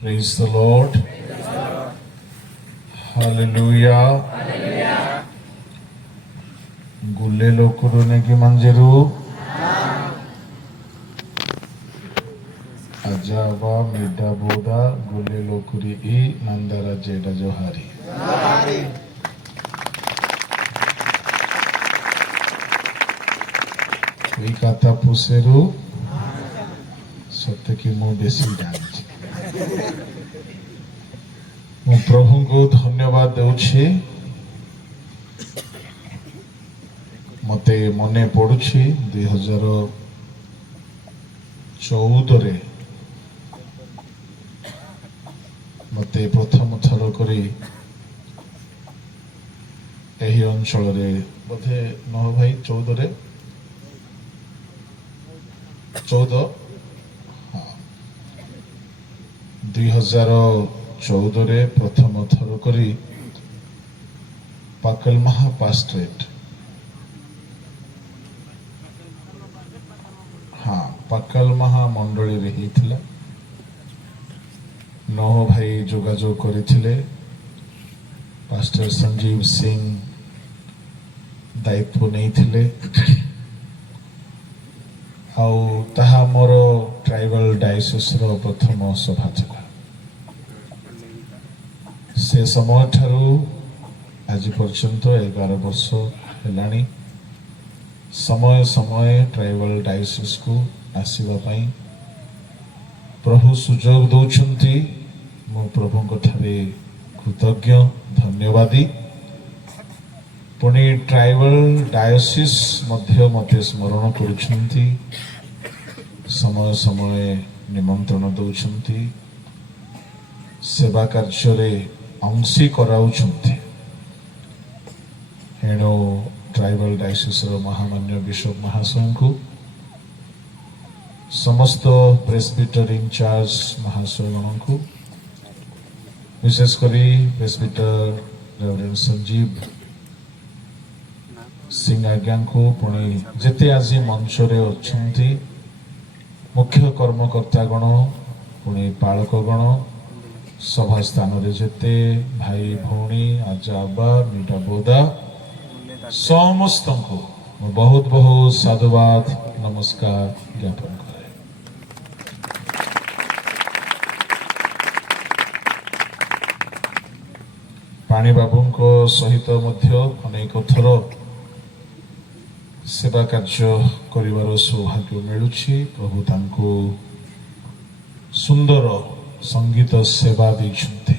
Praise the Lord. Hallelujah. Gulle lokuru neki manjeru. Ajaba mida boda gulle lokuri I nandara jeda johari. এই কথা পুষেরু সত্যি কি ମୁଁ ବେଶୀ ଜାଣିଛି। ମୁଁ ପ୍ରଭୁଙ୍କୁ ଧନ୍ୟବାଦ ଦେଉଛି। ମତେ ମନେ ପଡୁଛି 2014ରେ ମତେ ପ୍ରଥମ ଥର କରି ଏହି ଅଞ୍ଚଳରେ ବୋଧେ ନହ ଭାଇ 14ରେ 2014ରେ ପ୍ରଥମ ଥର କରି ପାକଲ ମହା ପାଷ୍ଟରେଟ୍ ପାକଲ ମହା ମଣ୍ଡଳୀରେ ହେଇଥିଲା। ନହ ଭାଇ ଯୋଗାଯୋଗ କରିଥିଲେ। ପାଷ୍ଟର ସଞ୍ଜୀବ ସିଂ ଦାୟିତ୍ୱ ନେଇଥିଲେ। ଆଉ ତାହା ମୋର ଟ୍ରାଇବାଲ ଡାଇସିସର ପ୍ରଥମ ସଭା ଥିଲା। ସେ ସମୟ ଠାରୁ ଆଜି ପର୍ଯ୍ୟନ୍ତ 11 ବର୍ଷ ହେଲାଣି ସମୟ ସମୟ ଟ୍ରାଇବାଲ ଡାଇସିସକୁ ଆସିବା ପାଇଁ ପ୍ରଭୁ ସୁଯୋଗ ଦେଉଛନ୍ତି। ମୁଁ ପ୍ରଭୁଙ୍କ ଠାରେ କୃତଜ୍ଞ ଧନ୍ୟବାଦୀ। ପୁଣି ଟ୍ରାଇବାଲ ଡାଇସିସ ମଧ୍ୟ ମୋତେ ସ୍ମରଣ କରୁଛନ୍ତି, ସମୟ ସମୟ ନିମନ୍ତ୍ରଣ ଦେଉଛନ୍ତି, ସେବା କାର୍ଯ୍ୟରେ ଅଂଶୀ କରାଉଛନ୍ତି। ଏଣୁ ଟ୍ରାଇବାଲ ଡାଇସିସର ମହାମାନ୍ୟ ବିଶପ ମହାଶୟଙ୍କୁ, ସମସ୍ତ ପ୍ରେସବିଟର ଇନଚାର୍ଜ ମହାଶୟମାନଙ୍କୁ, ବିଶେଷ କରି ପ୍ରେସବିଟର ରେଭରେଣ୍ଡ ସଞ୍ଜୀବ ସିଂ ଆଜ୍ଞାଙ୍କୁ, ପୁଣି ଯେତେ ଆଜି ମଞ୍ଚରେ ଅଛନ୍ତି ମୁଖ୍ୟ କର୍ମକର୍ତ୍ତାଗଣ, ପୁଣି ପାଳକଗଣ, ସଭା ସ୍ଥାନରେ ଯେତେ ଭାଇ ଭଉଣୀ, ଆଜାବା ମିଠା ବୋଦା, ସମସ୍ତଙ୍କୁ ବହୁତ ବହୁତ ସାଧୁବାଦ ନମସ୍କାର ଜ୍ଞାପନ କରେ। ପାଣି ବାବୁଙ୍କ ସହିତ ମଧ୍ୟ ଅନେକ ଥର ସେବା କାର୍ଯ୍ୟ କରିବାର ସୌଭାଗ୍ୟ ମିଳୁଛି। ପ୍ରଭୁ ତାଙ୍କୁ ସୁନ୍ଦର ସଙ୍ଗୀତ ସେବା ଦେଇଛନ୍ତି।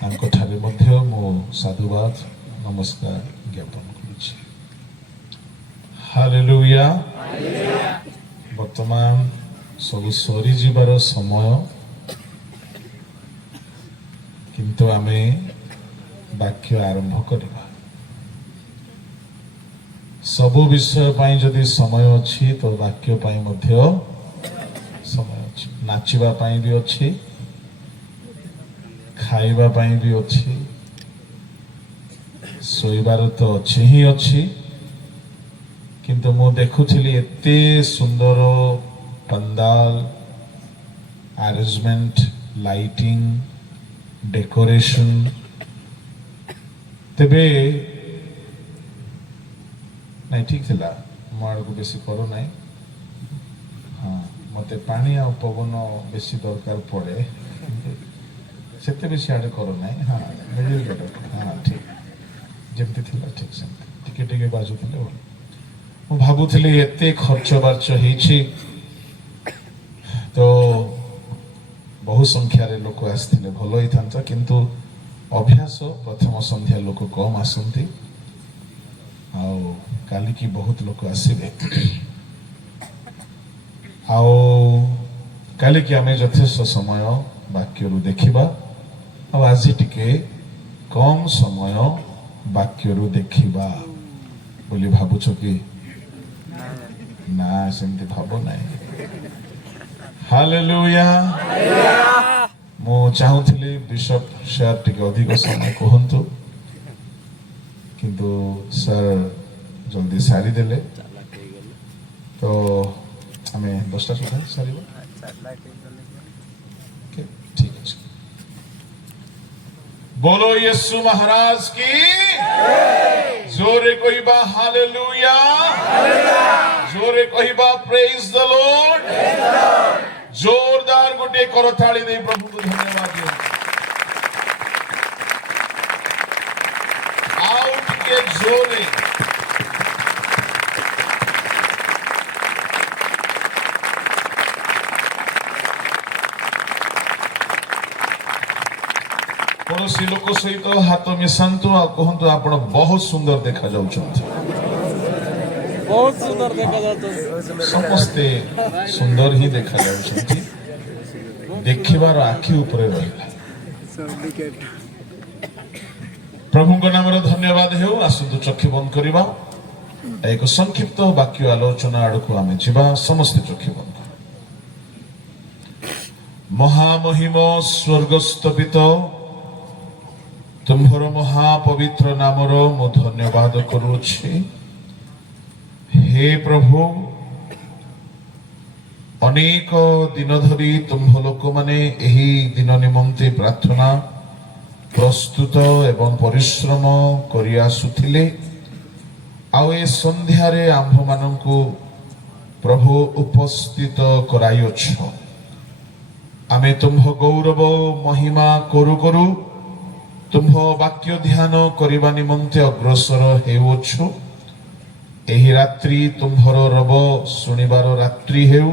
ତାଙ୍କଠାରେ ମଧ୍ୟ ମୁଁ ସାଧୁବାଦ ନମସ୍କାର ଜ୍ଞାପନ କରୁଛି। ହାଲେଲୁୟା। ବର୍ତ୍ତମାନ ସବୁ ସରିଯିବାର ସମୟ, କିନ୍ତୁ ଆମେ ବାକ୍ୟ ଆରମ୍ଭ କରିବା। ସବୁ ବିଷୟ ପାଇଁ ଯଦି ସମୟ ଅଛି ତ ବାକ୍ୟ ପାଇଁ ମଧ୍ୟ ସମୟ ଅଛି। ନାଚିବା ପାଇଁ ବି ଅଛି, ଖାଇବା ପାଇଁ ବି ଅଛି, ଶୋଇବାର ତ ଅଛି ହିଁ ଅଛି। କିନ୍ତୁ ମୁଁ ଦେଖୁଥିଲି ଏତେ ସୁନ୍ଦର ପଣ୍ଡାଲ, ଆରେଞ୍ଜମେଣ୍ଟ, ଲାଇଟିଂ, ଡେକୋରେସନ। ତେବେ ନାଇଁ ଠିକ ଥିଲା, ମୋ ଆଡ଼କୁ ବେଶୀ କରୁ ନାହିଁ। ମତେ ପାଣି ଆଉ ପବନ ବେଶୀ ଦରକାର ପଡ଼େ, ସେତେ ବେଶୀ ଆଡ଼େ କରୁ ନାହିଁ। ଠିକ ଯେମିତି ଥିଲା ଠିକ ସେମିତି ଟିକେ ଟିକେ ବାଜୁଥିଲେ ଭଲ। ମୁଁ ଭାବୁଥିଲି ଏତେ ଖର୍ଚ୍ଚ ବାର୍ଚ୍ଚ ହେଇଛି ତ ବହୁ ସଂଖ୍ୟାରେ ଲୋକ ଆସିଥିଲେ ଭଲ ହେଇଥାନ୍ତା, କିନ୍ତୁ ଅଭ୍ୟାସ ପ୍ରଥମ ସନ୍ଧ୍ୟା ଲୋକ କମ ଆସନ୍ତି, ଆଉ କାଲିକି ବହୁତ ଲୋକ ଆସିବେ। ଆଉ କାଲିକି ଆମେ ଯଥେଷ୍ଟ ସମୟ ବାକ୍ୟରୁ ଦେଖିବା, ଆଉ ଆଜି ଟିକେ କମ ସମୟ ବାକ୍ୟରୁ ଦେଖିବା ବୋଲି ଭାବୁଛ କି? ନା, ସେମିତି ଭାବ ନାହିଁ। ହାଲେଲୁୟା। ମୁଁ ଚାହୁଁଥିଲି ବିଶପ ସାର୍ ଟିକେ ଅଧିକ ସମୟ କୁହନ୍ତୁ, କିନ୍ତୁ ସାର୍ ଜଲ୍ଦି ସାରିଦେଲେ, ତ ଆମେ 10ଟା ସୁଦ୍ଧା ସାରିବା। बोलो यीशु महाराज की जोरे कहबा हालेलुया, जोरे कहबा प्रेज द लॉर्ड। जोरदार गोटे करताली दे प्रभु को धन्यवाद दियो। आओ टिके जोरे पड़ोसी लोक सहित हाथ मिशांतु आ कहंतु आपण बहुत सुंदर देखा जाउछंती। बहुत सुंदर देखा जाता। समस्ते सुंदर ही देखा जाउछंती। देखिबार आखि ऊपर रहिला। प्रभु को नाम रो धन्यवाद हेउ। आसु चक्षु बंद करिबा। एक संक्षिप्त वाक्य आलोचना आडको आमे जिबा। समस्त चक्षु बंद कर। महामहिम स्वर्गस्थ पिता तुम्हार महापवित्र नामर मु धन्यवाद करुछि। हे प्रभु अनेक दिन धरी तुम्ह लोक माने एही दिन निमंते प्रार्थना प्रस्तुत एवं परिश्रम करि आसुथिले। आउ ए संध्यारे आम्भ मानंकु प्रभु उपस्थित कराइछ। आमे तुम्ह गौरव महिमा करू करू तुम्ह वाक्य ध्यान करिबा निमंते अग्रसर हेउछु। एही रात्रि तुम्हर रब सुनिबार रात्रि हेउ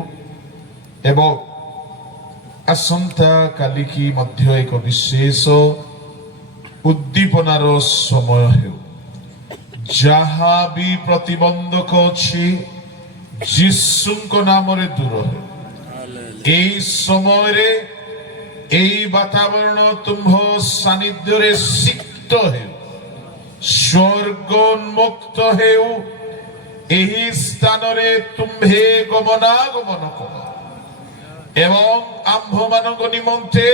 एवं आसंता काली की मध्य एक विशेष उद्दीपनार समय हेउ। जहा भी प्रतिबंधक अछि यीशुଙ୍କ नामरे दूर हेउ। एई समय रे एई वातावरण तुम्ह सानिध्य रे सिक्त हेउ, स्वर्गोन्मुक्त हेउ। एही स्थान रे तुम्हे गमनागमन कर एवं आम्भ मानक निमंते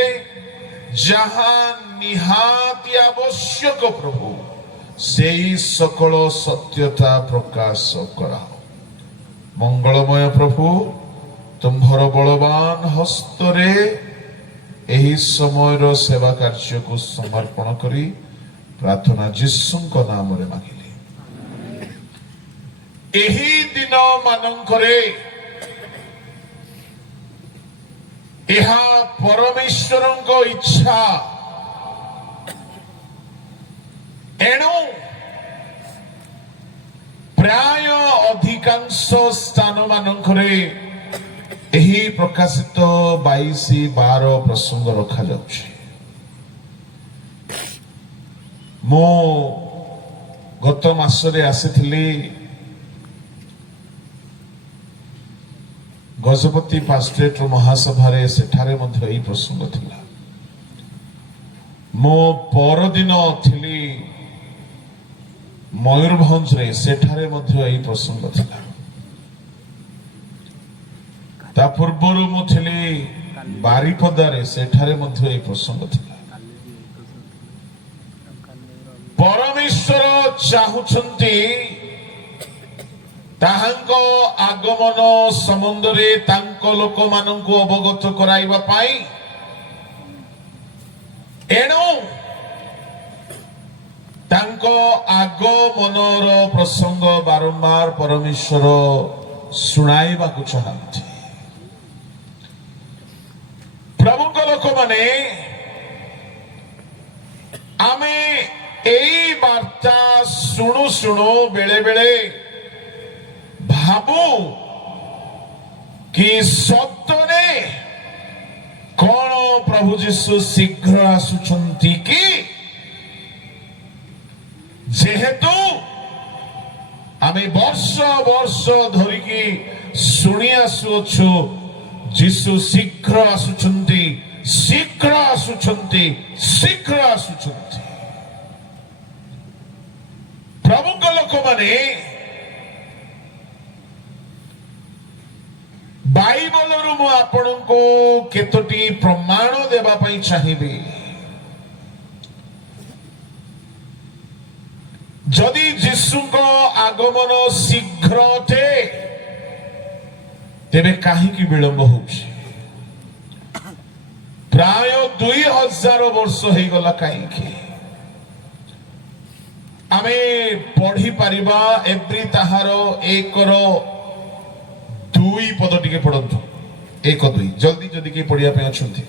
जहा निहाती आवश्यक प्रभु सेई सकल सत्यता प्रकाश करा। मंगलमय प्रभु तुम्हर बलवान हस्तरे एही समयर सेवा कार्य को समर्पण करी प्रार्थना यीशुଙ୍କ नामरे मागिले। एही दिन मानंकरे एहा परमेश्वरଙ୍କ इच्छा। एणु प्राय अधिकांश स्थान मानंकरे एही प्रकाशित 22-12 प्रसंग रखा जाउछि। मो गत मासरे आसीथिली गजपति पास्ट्रेट महासभारे सेठारे मध्य एही प्रसंग थिला। मो परदिन थिली मयूरभंज रे सेठारे मध्य एही प्रसंग थिला। ता पूर्वरु मु थिली बारिपदारे सेठारे मध्य एही प्रसंग थिला। परमेश्वर चाहुछंती ताहांको आगमन संबंधरे तांको लोक मानंकु अवगत कराइबा पाई। एणु तांको आगमनर प्रसंग बारंबार परमेश्वर सुनाइबाकु चाहंती। प्रभुଙ୍କ लोक माने आमे एई वार्ता सुनु सुनु बेले बेले भाबू कि सतने कौन प्रभु जीशु शीघ्र आसुछंती कि जेहेतु आमे वर्ष वर्ष धरिकी शुणी आसुछु जीशु शीघ्र आसुछंती, शीघ्र आसुछंती, शीघ्र आसुछंती। प्रभुଙ୍କ लोक माने बाइबल रु मु आपनको केतोटी प्रमाण देबा पई चाहिबी। जदि यीशुଙ୍କ आगमन शीघ्र अटे तेबे काहीकि विलंब होउछि। प्राय 2000 वर्ष हे गला काहीकि आमे पढ़ी पारिबा एवरी ताहार 1-2 पद टिके पढ़ंतु 1-2 जल्दी जल्दी के पढ़िया पे अछंती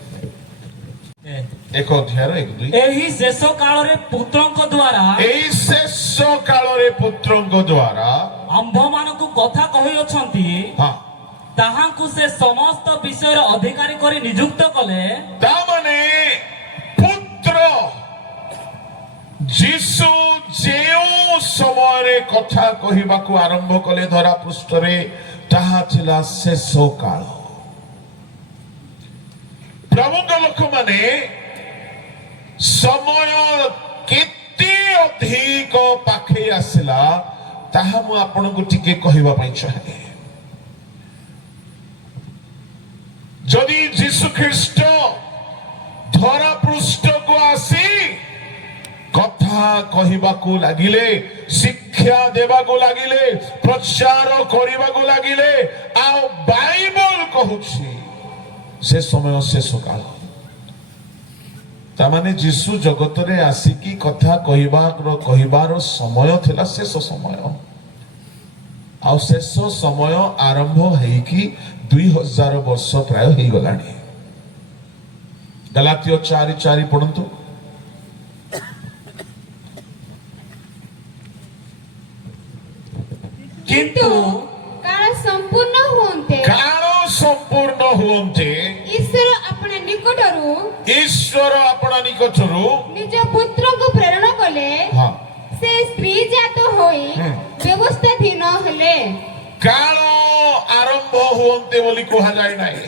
1 अध्याय 1-2 एही शेष काल रे पुत्रंक द्वारा एई शेष काल रे पुत्रंक द्वारा आंभ मानकु कथा कहि अछंती हां ताहांकु से समस्त विषय अधिकारी करी नियुक्त कले ता माने पुत्र जीसु जेउ समय कथा कहिबाकू आरंभ कले धरा पृष्ठ रे ताहा थिला शेष काल प्रभु लोक माने समय केते अधिक पाखे आसिला ताहा मु आपनकु टिके कहिबा पई चाहे जदि जीसु ख्रीष्ट धरा पृष्ठ को आसी कथा कहिबाकू लागिले शिक्षा देबाकू लागिले प्रचार करिबाकू लागिले आ बाइबल कहूछि से समय शेष काल तामाने जीसु जगत रे आसिकी कथा कहिबार समय थिला शेष समय आ शेष समय आरंभ हेकी 2000 वर्ष प्राय हेई गलानी गलातियो 4:4 पढंतु किंतु काल संपूर्ण हुवन्ते ईश्वर अपना निकटरू निज पुत्र को प्रेरण कले हाँ से स्त्री जात होई व्यवस्थाधीन हेले काल आरंभ हुवन्ते बोली कहा जाय नाही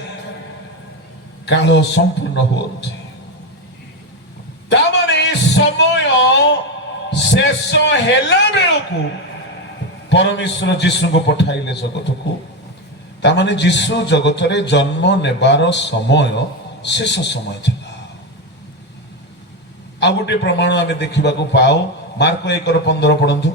काल संपूर्ण हुवन्ते तामाने समय शेष हेला बेलकू परमेश्वर जीसु को पठाइले जगत को तामाने जीसु जगत रे जन्म नेबार समय शेष समय थिला आ गोटे प्रमाण आमे देखिबा को पाओ मार्क 1:15 पढंतु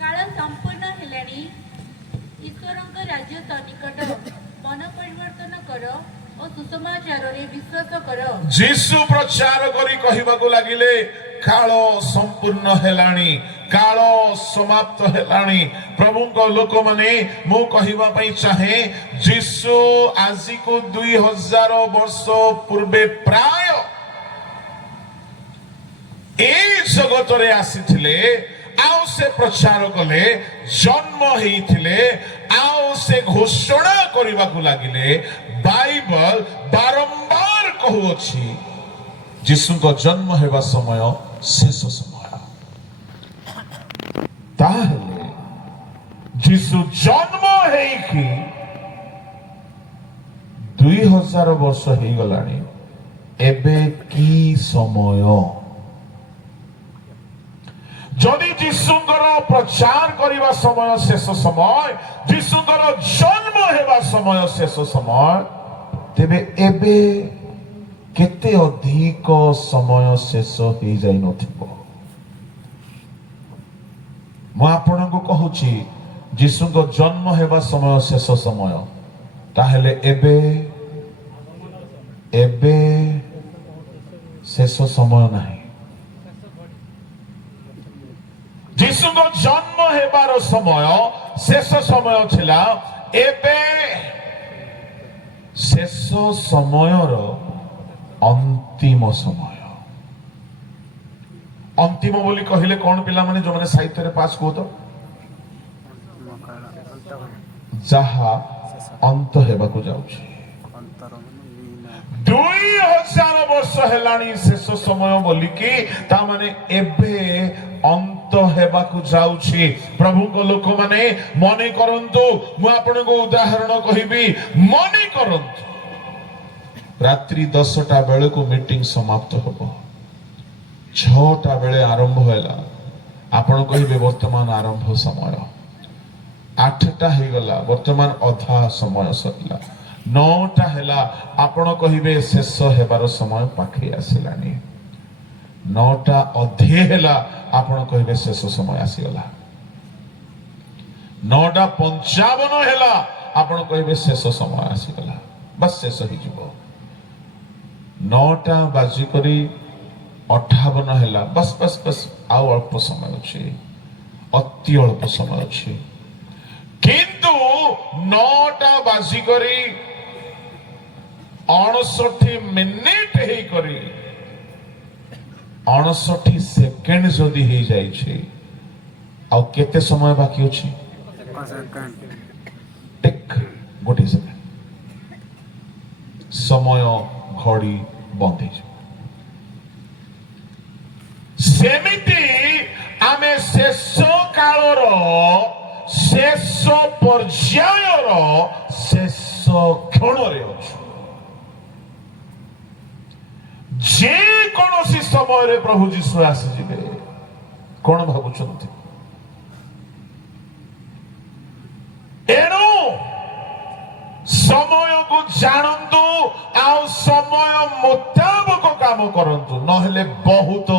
काल संपूर्ण हेलानी ईश्वरଙ୍କ राज्य सन्निकट मन परिवर्तन कर और सुसमाचार रे विश्वास कर जीसु प्रचार करी कहिबा को लागिले काल संपूर्ण हेलानी काल समाप्त हेलानी प्रभु को लोक माने मु कहिबा पई चाहे जीसु आजि को 2000 वर्ष पूर्वे प्राय ए जगत रे आसीथिले आउ से प्रचार कले जन्म हेइथिले आउ से घोषणा करिबा को लागिले बाइबल बारंबार कहूछि जीसु को जन्म हेबा समय शेष समय ताहले जीसु जन्म हेइकी 2000 वर्ष हेइ गलानी एबे की समय जदि जीसुंकर प्रचार करिबा समय शेष समय जीसुंकर जन्म हेबा समय शेष समय तेबे एबे केते अधिक समय शेष हेइ जाय नथिबो मु आपनको कहूछि जीसुंक जन्म हेबा समय शेष समय ताहेले एबे शेष समय नाही जीसुंक जन्म हेबार समय शेष समय थिला एबे शेष समयर अंतिम समय अंतिम बोली कहिले कौन पिला माने जो माने साहित्य रे पास को तो जहा अंत हेबा को जाउछि 2000 वर्ष हेलानी शेष समय बोली कि ता माने एबे अंत हेबा को जाउछि प्रभु को लोक माने मने करंतु मु आपन को उदाहरण कहिबी मने करंतु रात्रि 10टा बेले को मीटिंग समाप्त होबो 6टा बेले आरंभ होला आपण कहिबे वर्तमान आरंभ समय 8टा हे गला वर्तमान अधा समय सतला 9टा हैला आपण कहिबे शेष हेबार समय पाखे आसिलानी 9टा अधे हैला आपण कहिबे शेष समय आसीगला 9टा 55 हैला आपण कहिबे शेष समय आसीगला बस शेष ही जीवो 9ଟା ବାଜିକରି 58 ହେଲା बस बस बस ଆଉ ଅଳ୍ପ ସମୟ ଅଛି ଅତି ଅଳ୍ପ ସମୟ ଅଛି କିନ୍ତୁ 9ଟା ବାଜିକରି 59 ମିନିଟ ହେଇକରି 59 ସେକେଣ୍ଡ ଯଦି ହେଇଯାଇଛି ଆଉ କେତେ ସମୟ ବାକି ଅଛି टिक गोटे सेकेंड समय घड़ी बंद सेमिति आमे शेष कालर शेष पर्यायर शेष क्षण जे कौन समय प्रभु जीशु आसीजे कौन भावुंट एणु समय को जानतु आउ समय मुताबक काम करंतु नहले बहुत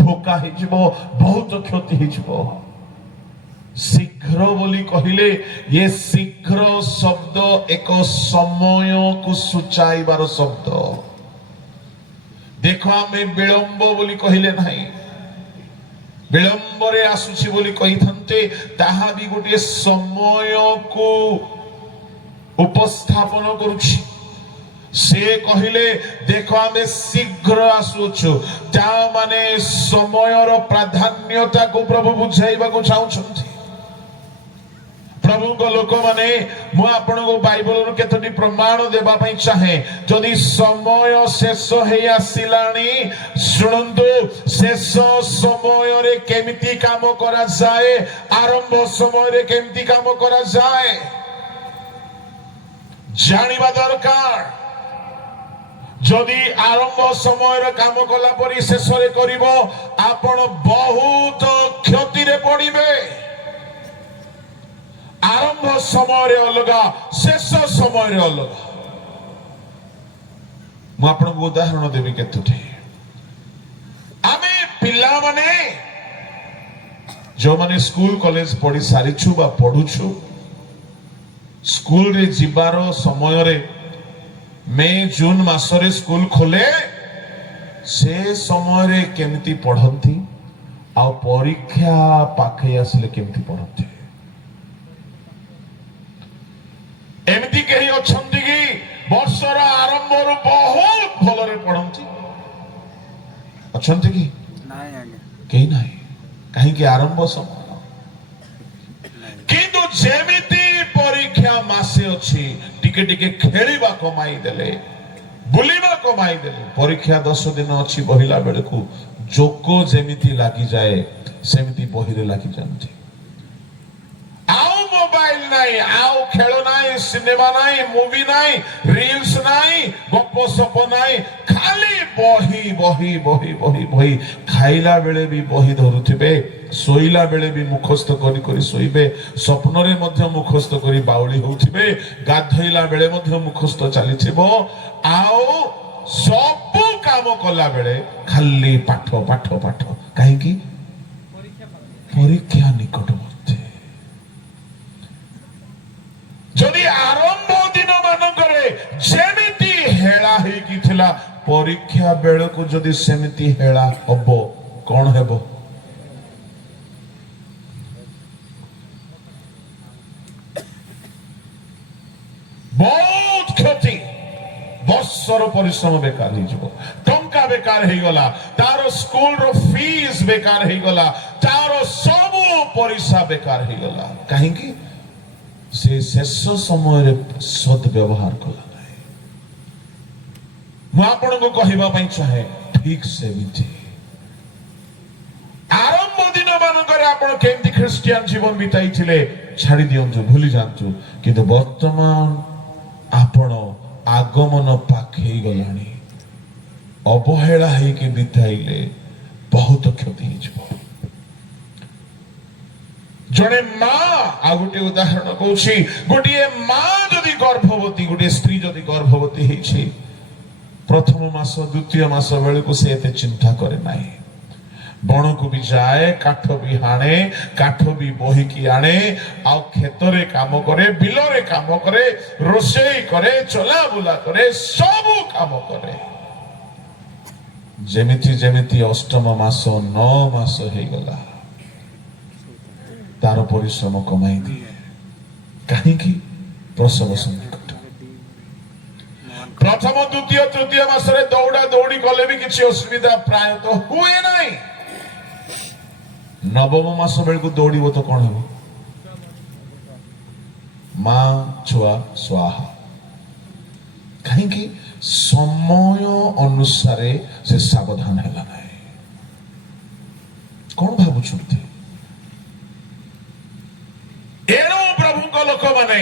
धोखा हिजबो बहुत क्षति हिजबो शीघ्र बोली कहिले ये शीघ्र शब्द एक समय को सूचाइबार शब्द देखो आमे विलंब बोली कहिले नहीं विलंबरे आसुची बोली कहिथन्ते ताहा भी गोटे समय को उपस्थापन करुछि से कहिले देखो आमे शीघ्र आसुछु ता माने समयर प्राधान्यता को प्रभु बुझाइबा को चाहुछन्ति प्रभु को लोक माने मु आपन को बाइबल रु केतोटी प्रमाण देबा पई चाहे जदि समय शेष हे आसिलानी सुनंतु शेष समय रे केमिति काम करा जाए आरंभ समय रे केमिति काम करा जाए जानिबा दरकार जदि आरंभ समय रे काम कला परी शेष रे करिवो आपण बहुत क्षति रे पड़िबे आरंभ समय अलगा शेष समय अलगा मु आपनको उदाहरण देवी केतुटी आमे पिला माने जो माने स्कूल कॉलेज पढ़ी सारिछु बा पढुछु स्कूल रे जिबार समय रे मई जून मासरे स्कूल खोले से समय रे केमिति पढ़ंती आ परीक्षा पाखे आसले केमिति पढ़ंती एमती कहीं अच्छी कि वर्षर आरंभ बहुत भलरे पढ़ती अच्छा कि कहीं ना कहीं आरंभ समय किंतु जेमिति परीक्षा मासे अच्छी टिके टिके खेलिबा कमाई देले बुलिबा कमाई देले परीक्षा 10 दिन अच्छी बहिला बेले को जोको जेमिति लागी जाए सेमिति बहिरे लागी जानती मोबाइल नहीं आउ खेल नहीं सिनेमा नहीं मूवी नहीं रील्स नहीं गप सप नहीं खाली बही बही बही बही बही खाइला बेले भी बही धरुथिबे सोइला बेले भी मुखस्थ करी करी सोइबे स्वप्न रे मध्य मुखस्थ करी बाउली होउथिबे गाधइला बेले मध्य मुखस्थ चलीथिबो आउ सब काम कला बेले खाली पाठ पाठ पाठ काहे की परीक्षा निकट जदि आरंभ दिन मानकरे जेमिति हेला हे कि थिला परीक्षा बेले को जदि सेमिति हेला हबो कोन हेबो बहुत क्षति वर्षर परिश्रम बेकार हो जिवो टंका बेकार हे गला तारो स्कूल रो फीस बेकार हे गला तारो सब पैसा बेकार हे गला काहे की से शेष समय सद व्यवहार कला नहीं मैं आपण को कहबा पई चाहे ठीक से मिथि आरंभ दिन मानकरे आपण केमती ख्रिस्टियन जीवन बिताई थिले छाड़ी दियंतु भूली जानतु किंतु वर्तमान आपण आगमन पाखे गलानी अवहेला हे के बिताइले बहुत क्षति हिजबो जने मां आ गोटे उदाहरण कहूची गोटे मां जदि गर्भवती गोटे स्त्री जदि गर्भवती हेछि प्रथम मास द्वितीय मास बेले को से एते चिंता करे नाही बण को भी जाए काठ भी हाणे काठ भी बोही की आणे आ खेत रे काम करे बिल रे काम करे रोषेई करे चला बुला करे सब काम करे ଯେମିତି ଯେମିତି ଅଷ୍ଟମ ମାସ 9 ମାସ ହେଇଗଲା ତାର ପରିଶ୍ରମ କମାଇ ଦିଏ। କାହିଁକି? ପ୍ରସବ ସନ୍ନିକଟ। ପ୍ରଥମ ଦ୍ୱିତୀୟ ତୃତୀୟ ମାସରେ ଦୌଡ଼ା ଦୌଡ଼ି କଲେ ବି କିଛି ଅସୁବିଧା ପ୍ରାୟତଃ ହୁଏ ନାହିଁ। ନବମ ମାସ ବେଳକୁ ଦୌଡ଼ିବ ତ କଣ ହେବ? ମା ଛୁଆ ସ୍ୱାହା। କାହିଁକି? ସମୟ ଅନୁସାରେ ସେ ସାବଧାନ ହେଲା ନାହିଁ। କଣ ଭାବୁଛନ୍ତି? ଏଣୁ ପ୍ରଭୁଙ୍କ ଲୋକମାନେ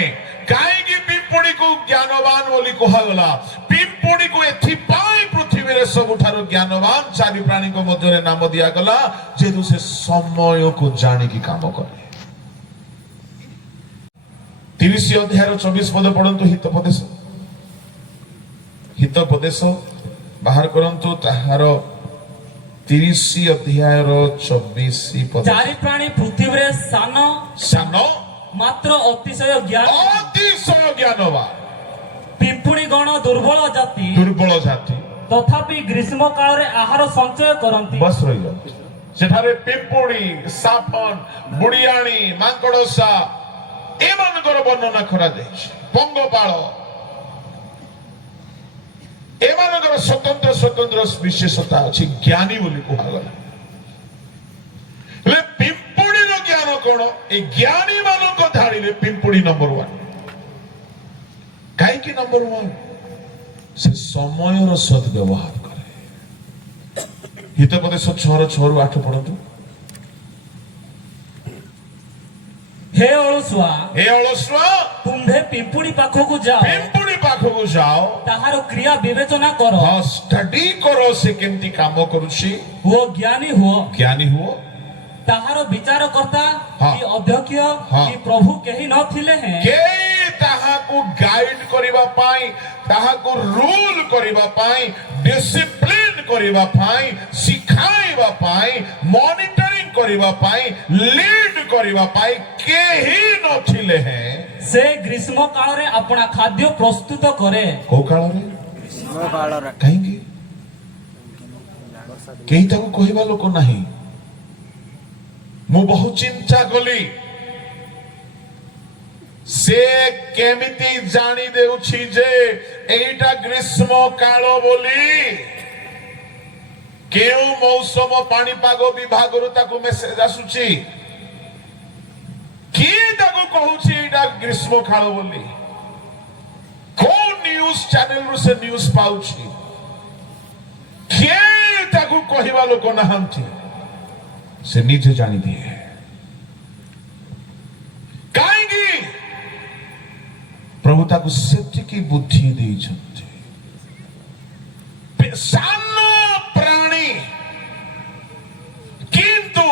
କାହିଁକି ପିମ୍ପୁଡ଼ିକୁ ଜ୍ଞାନବାନ ବୋଲି କୁହାଗଲା? ପିମ୍ପୁଡ଼ିକୁ ଏଥିପାଇଁ ପୃଥିବୀରେ ସବୁଠାରୁ ଜ୍ଞାନବାନ ଚାରି ପ୍ରାଣୀଙ୍କ ମଧ୍ୟରେ ନାମ ଦିଆଗଲା ଯେହେତୁ ସେ ସମୟକୁ ଜାଣିକି କାମ କରେ। 30 ଅଧ୍ୟାୟର 24 ପଦ ପଢନ୍ତୁ। ହିତୋପଦେଶ, ହିତୋପଦେଶ ବାହାର କରନ୍ତୁ ତାହାର 30 ଅଧ୍ୟାୟର 24 ପଦ। ଚାରି ପ୍ରାଣୀ ପୃଥିବୀରେ ସାନ ସାନ ମାତ୍ର ଅତିଶୟ ଜ୍ଞାନବାନ। ପିମ୍ପୁଡ଼ି ଗଣ ଦୁର୍ବଳ ଜାତି, ଦୁର୍ବଳ ଜାତି ତଥାପି ଗ୍ରୀଷ୍ମ କାଳରେ ଆହାର ସଞ୍ଚୟ କରନ୍ତି। ବସ ରହିଯାଉଛି। ସେଠାରେ ପିମ୍ପୁଡ଼ି, ସାଫନ, ବୁଢିଆଣୀ, ମାଙ୍କଡସା ଏମାନଙ୍କର ବର୍ଣ୍ଣନା କରାଯାଇଛି। ପଙ୍ଗପାଳ ଏମାନଙ୍କର ସ୍ୱତନ୍ତ୍ର ସ୍ୱତନ୍ତ୍ର ବିଶେଷତା ଅଛି। ଜ୍ଞାନୀ ବୋଲି କୁହାଗଲା। ହେଲେ ପିମ୍ପୁଡ଼ିର ଜ୍ଞାନ କଣ? ଏ ଜ୍ଞାନୀ ମାନଙ୍କ ଧାଡ଼ିରେ ପିମ୍ପୁଡ଼ି ନମ୍ବର 1। କାହିଁକି ନମ୍ବର 1? ସେ ସମୟର ସଦ୍ବ୍ୟବହାର କରେ। ହିତୋପଦେଶ 6:6-8 ପଢନ୍ତୁ। ହେ ଅଳସୁଆ, ହେ ଅଳସୁଆ, ତୁମ୍ଭେ ପିମ୍ପୁଡ଼ି ପାଖକୁ ଯାଅ, ପିମ୍ପୁଡ଼ି ପାଖକୁ ଯାଅ, ତାହାର କ୍ରିୟା ବିବେଚନା କର। ଷ୍ଟଡି କର ସେ କେମିତି କାମ କରୁଛି। ହୁଅ ଜ୍ଞାନୀ ହୁଅ, ଜ୍ଞାନୀ ହୁଅ। ତାହାର ବିଚାରକର୍ତ୍ତା ହଁ। କି ଅଧ୍ୟକ୍ଷ ହଁ। କି ପ୍ରଭୁ କେହି ନଥିଲେ ହେଁ କେହି ତାହାକୁ ଗାଇଡ କରିବା ପାଇଁ, ତାହାକୁ ରୁଲ କରିବା ପାଇଁ, ଡିସିପ୍ଲିନ କରିବା ପାଇଁ, ଶିଖାଇବା ପାଇଁ, ମନିଟରିଂ କରିବା ପାଇଁ, ଲିଡ କରିବା ପାଇଁ କେହି ନଥିଲେ ହେଁ ସେ ଗ୍ରୀଷ୍ମ କାଳରେ ଆପଣା ଖାଦ୍ୟ ପ୍ରସ୍ତୁତ କରେ। କୋଉ କାଳରେ? କାହିଁକି? କେହି ତାକୁ କହିବା ଲୋକ ନାହିଁ। ମୁଁ ବହୁ ଚିନ୍ତା କଲି ସେ କେମିତି ଜାଣି ଦେଉଛି ଯେ ଏଇଟା ଗ୍ରୀଷ୍ମ କାଳ ବୋଲି? କେଉଁ ମୌସମ ପାଣିପାଗ ବିଭାଗରୁ ତାକୁ ମେସେଜ ଆସୁଛି? କିଏ ତାକୁ କହୁଛି ଏଇଟା ଗ୍ରୀଷ୍ମ କାଳ ବୋଲି? କୋଉ ନ୍ୟୁଜ ଚ୍ୟାନେଲରୁ ସେ ନ୍ୟୁଜ ପାଉଛି? କିଏ ତାକୁ କହିବା ଲୋକ ନାହାନ୍ତି। ସେ ନିଜେ ଜାଣିଦିଏ। କାହିଁକି? ପ୍ରଭୁ ତାକୁ ସେତିକି ବୁଦ୍ଧି ଦେଇଛନ୍ତି। ସାନ ପ୍ରାଣୀ କିନ୍ତୁ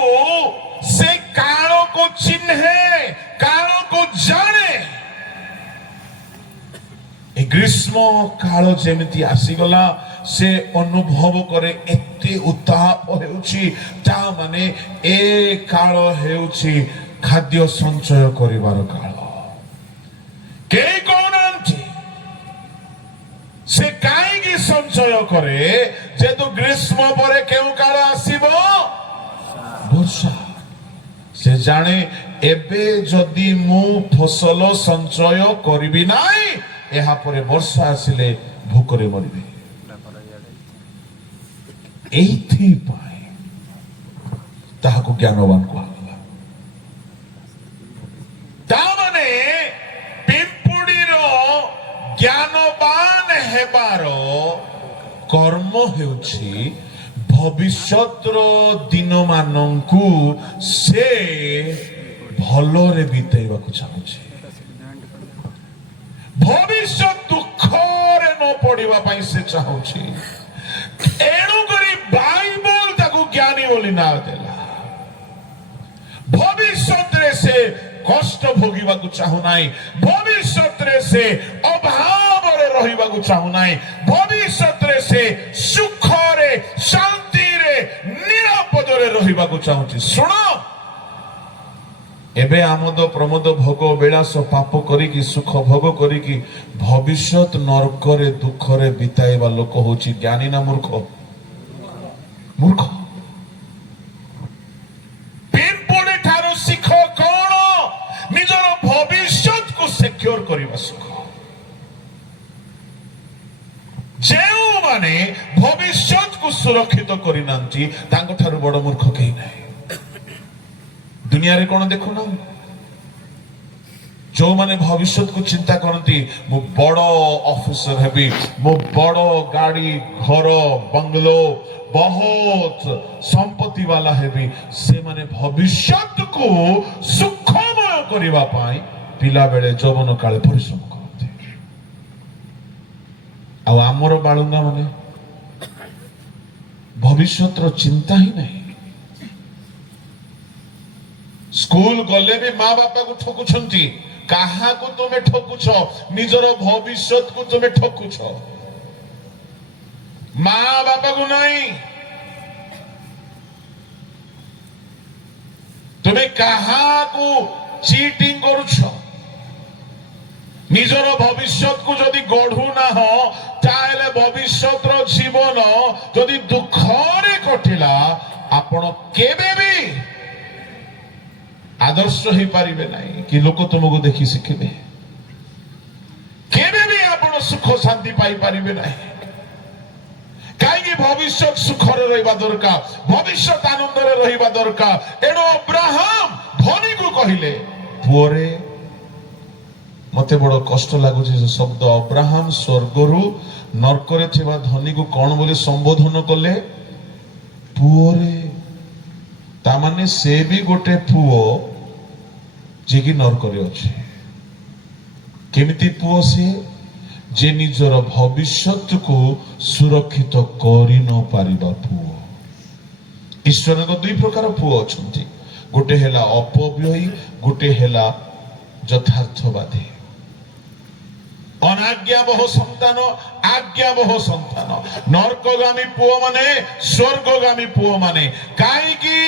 ସେ କାଳକୁ ଚିହ୍ନେ, କାଳକୁ ଜାଣେ। ଏ ଗ୍ରୀଷ୍ମ କାଳ ଯେମିତି ଆସିଗଲା ସେ ଅନୁଭବ କରେ ଏତେ ଉତ୍ତାପ ହେଉଛି, ତା ମାନେ ଏ କାଳ ହେଉଛି ଖାଦ୍ୟ ସଞ୍ଚୟ କରିବାର କାଳ। କେହି କହୁନାହାନ୍ତି ସେ କାହିଁକି ସଞ୍ଚୟ କରେ? ଯେହେତୁ ଗ୍ରୀଷ୍ମ ପରେ କେଉଁ କାଳ ଆସିବ? ବର୍ଷା। ସେ ଜାଣେ ଏବେ ଯଦି ମୁଁ ଫସଲ ସଞ୍ଚୟ କରିବି ନାହିଁ, ଏହା ପରେ ବର୍ଷା ଆସିଲେ ଭୋକରେ ମରିବି। ଏଇଥିପାଇଁ ତାହାକୁ ଜ୍ଞାନବାନ କୁହାଗଲା। ତାମାନେ ପିମ୍ପୁଡ଼ିର ଜ୍ଞାନବାନ ହେବାର କର୍ମ ହେଉଛି ଭବିଷ୍ୟତର ଦିନମାନଙ୍କୁ ସେ ଭଲରେ ବିତେଇବାକୁ ଚାହୁଁଛି। ଭବିଷ୍ୟତ ଦୁଃଖରେ ନ ପଡିବା ପାଇଁ ସେ ଚାହୁଁଛି। ଏଣୁକରି ବାଇବଲ ତାକୁ ଜ୍ଞାନୀ ବୋଲି ନାଁ ଦେଲା। ଭବିଷ୍ୟତରେ ସେ କଷ୍ଟ ଭୋଗିବାକୁ ଚାହୁଁନାହିଁ। ଭବିଷ୍ୟତରେ ସେ ଅଭାବରେ ରହିବାକୁ ଚାହୁଁନାହିଁ। ଭବିଷ୍ୟତରେ ସେ ସୁଖରେ, ଶାନ୍ତିରେ, ନିରାପଦରେ ରହିବାକୁ ଚାହୁଁଛି। ଶୁଣ, ଏବେ ଆମୋଦ ପ୍ରମୋଦ ଭୋଗ ବିଳାସ ପାପ କରିକି, ସୁଖ ଭୋଗ କରିକି ଭବିଷ୍ୟତ ନର୍କରେ ଦୁଃଖରେ ବିତାଇବା ଲୋକ ହଉଛି ଜ୍ଞାନୀ ନା ମୂର୍ଖ? ମୂର୍ଖ। ପିମ୍ପୁଡ଼ି ଠାରୁ ଶିଖ କଣ? ନିଜର ଭବିଷ୍ୟତକୁ ସିକ୍ୟୁର କରିବା ଶିଖ। ଯେଉଁମାନେ ଭବିଷ୍ୟତକୁ ସୁରକ୍ଷିତ କରିନାହାନ୍ତି ତାଙ୍କଠାରୁ ବଡ ମୂର୍ଖ କେହି ନାହିଁ। ଦୁନିଆରେ କଣ ଦେଖୁନ, ଯୋଉମାନେ ଭବିଷ୍ୟତକୁ ଚିନ୍ତା କରନ୍ତି, ମୁଁ ବଡ ଅଫିସର ହେବି, ମୁଁ ବଡ ଗାଡି ଘର ବଙ୍ଗଲୋ ବହୁତ ସମ୍ପତ୍ତି ବାଲା ହେବି, ସେମାନେ ଭବିଷ୍ୟତକୁ ସୁଖମୟ କରିବା ପାଇଁ ପିଲାବେଳେ ଯୌବନ କାଳେ ପରିଶ୍ରମ କରନ୍ତି। ଆଉ ଆମର ବାଳୁଙ୍ଗା ମାନେ ଭବିଷ୍ୟତର ଚିନ୍ତା ହିଁ ନାହିଁ। ସ୍କୁଲ ଗଲେ ବି ମା ବାପାକୁ ଠକୁଛନ୍ତି। କାହାକୁ ତୁମେ ଠକୁଛ? ନିଜର ଭବିଷ୍ୟତକୁ ତୁମେ ଠକୁଛ, ମା ବାପାକୁ ନାହିଁ। ତୁମେ କାହାକୁ ଚିଟିଂ କରୁଛ? ନିଜର ଭବିଷ୍ୟତକୁ ଯଦି ଗଢୁ ନାହ ତାହେଲେ ଭବିଷ୍ୟତର ଜୀବନ ଯଦି ଦୁଃଖରେ କଟିଲା ଆପଣ କେବେ ବି ଆଦର୍ଶ ହେଇପାରିବେ ନାହିଁ କି ଲୋକ ତୁମକୁ ଦେଖି ଶିଖିବେ। କେବେ ବି ଆପଣ ସୁଖ ଶାନ୍ତି ପାଇପାରିବେ ନାହିଁ। କାହିଁକି? ଭବିଷ୍ୟତ ସୁଖରେ ରହିବା ଦରକାର, ଭବିଷ୍ୟତ ଆନନ୍ଦରେ ରହିବା ଦରକାର। ଏଣୁ ଅବ୍ରାହମ ଧନୀକୁ କହିଲେ, ପୁଅରେ, ମତେ ବଡ କଷ୍ଟ ଲାଗୁଛି ସେ ଶବ୍ଦ। ଅବ୍ରାହମ ସ୍ୱର୍ଗରୁ ନର୍କରେ ଥିବା ଧନୀକୁ କଣ ବୋଲି ସମ୍ବୋଧନ କଲେ? ପୁଅରେ। ତାମାନେ ସେ ବି ଗୋଟେ ପୁଅ ଯିଏକି ନର୍କରେ ଅଛି। କେମିତି ପୁଅ ସିଏ? ଯେ ନିଜର ଭବିଷ୍ୟତକୁ ସୁରକ୍ଷିତ କରି ନ ପାରିବା ପୁଅ। ଈଶ୍ୱରଙ୍କ ଦୁଇ ପ୍ରକାର ପୁଅ ଅଛନ୍ତି, ଗୋଟେ ହେଲା ଅପବ୍ୟୟୀ, ଗୋଟେ ହେଲା ଯଥାର୍ଥବାଦୀ। ଅନାଜ୍ଞାବହ ସନ୍ତାନ, ଆଜ୍ଞାବହ ସନ୍ତାନ। ନର୍କଗାମୀ ପୁଅ ମାନେ, ସ୍ୱର୍ଗଗାମୀ ପୁଅ ମାନେ। କାହିଁକି?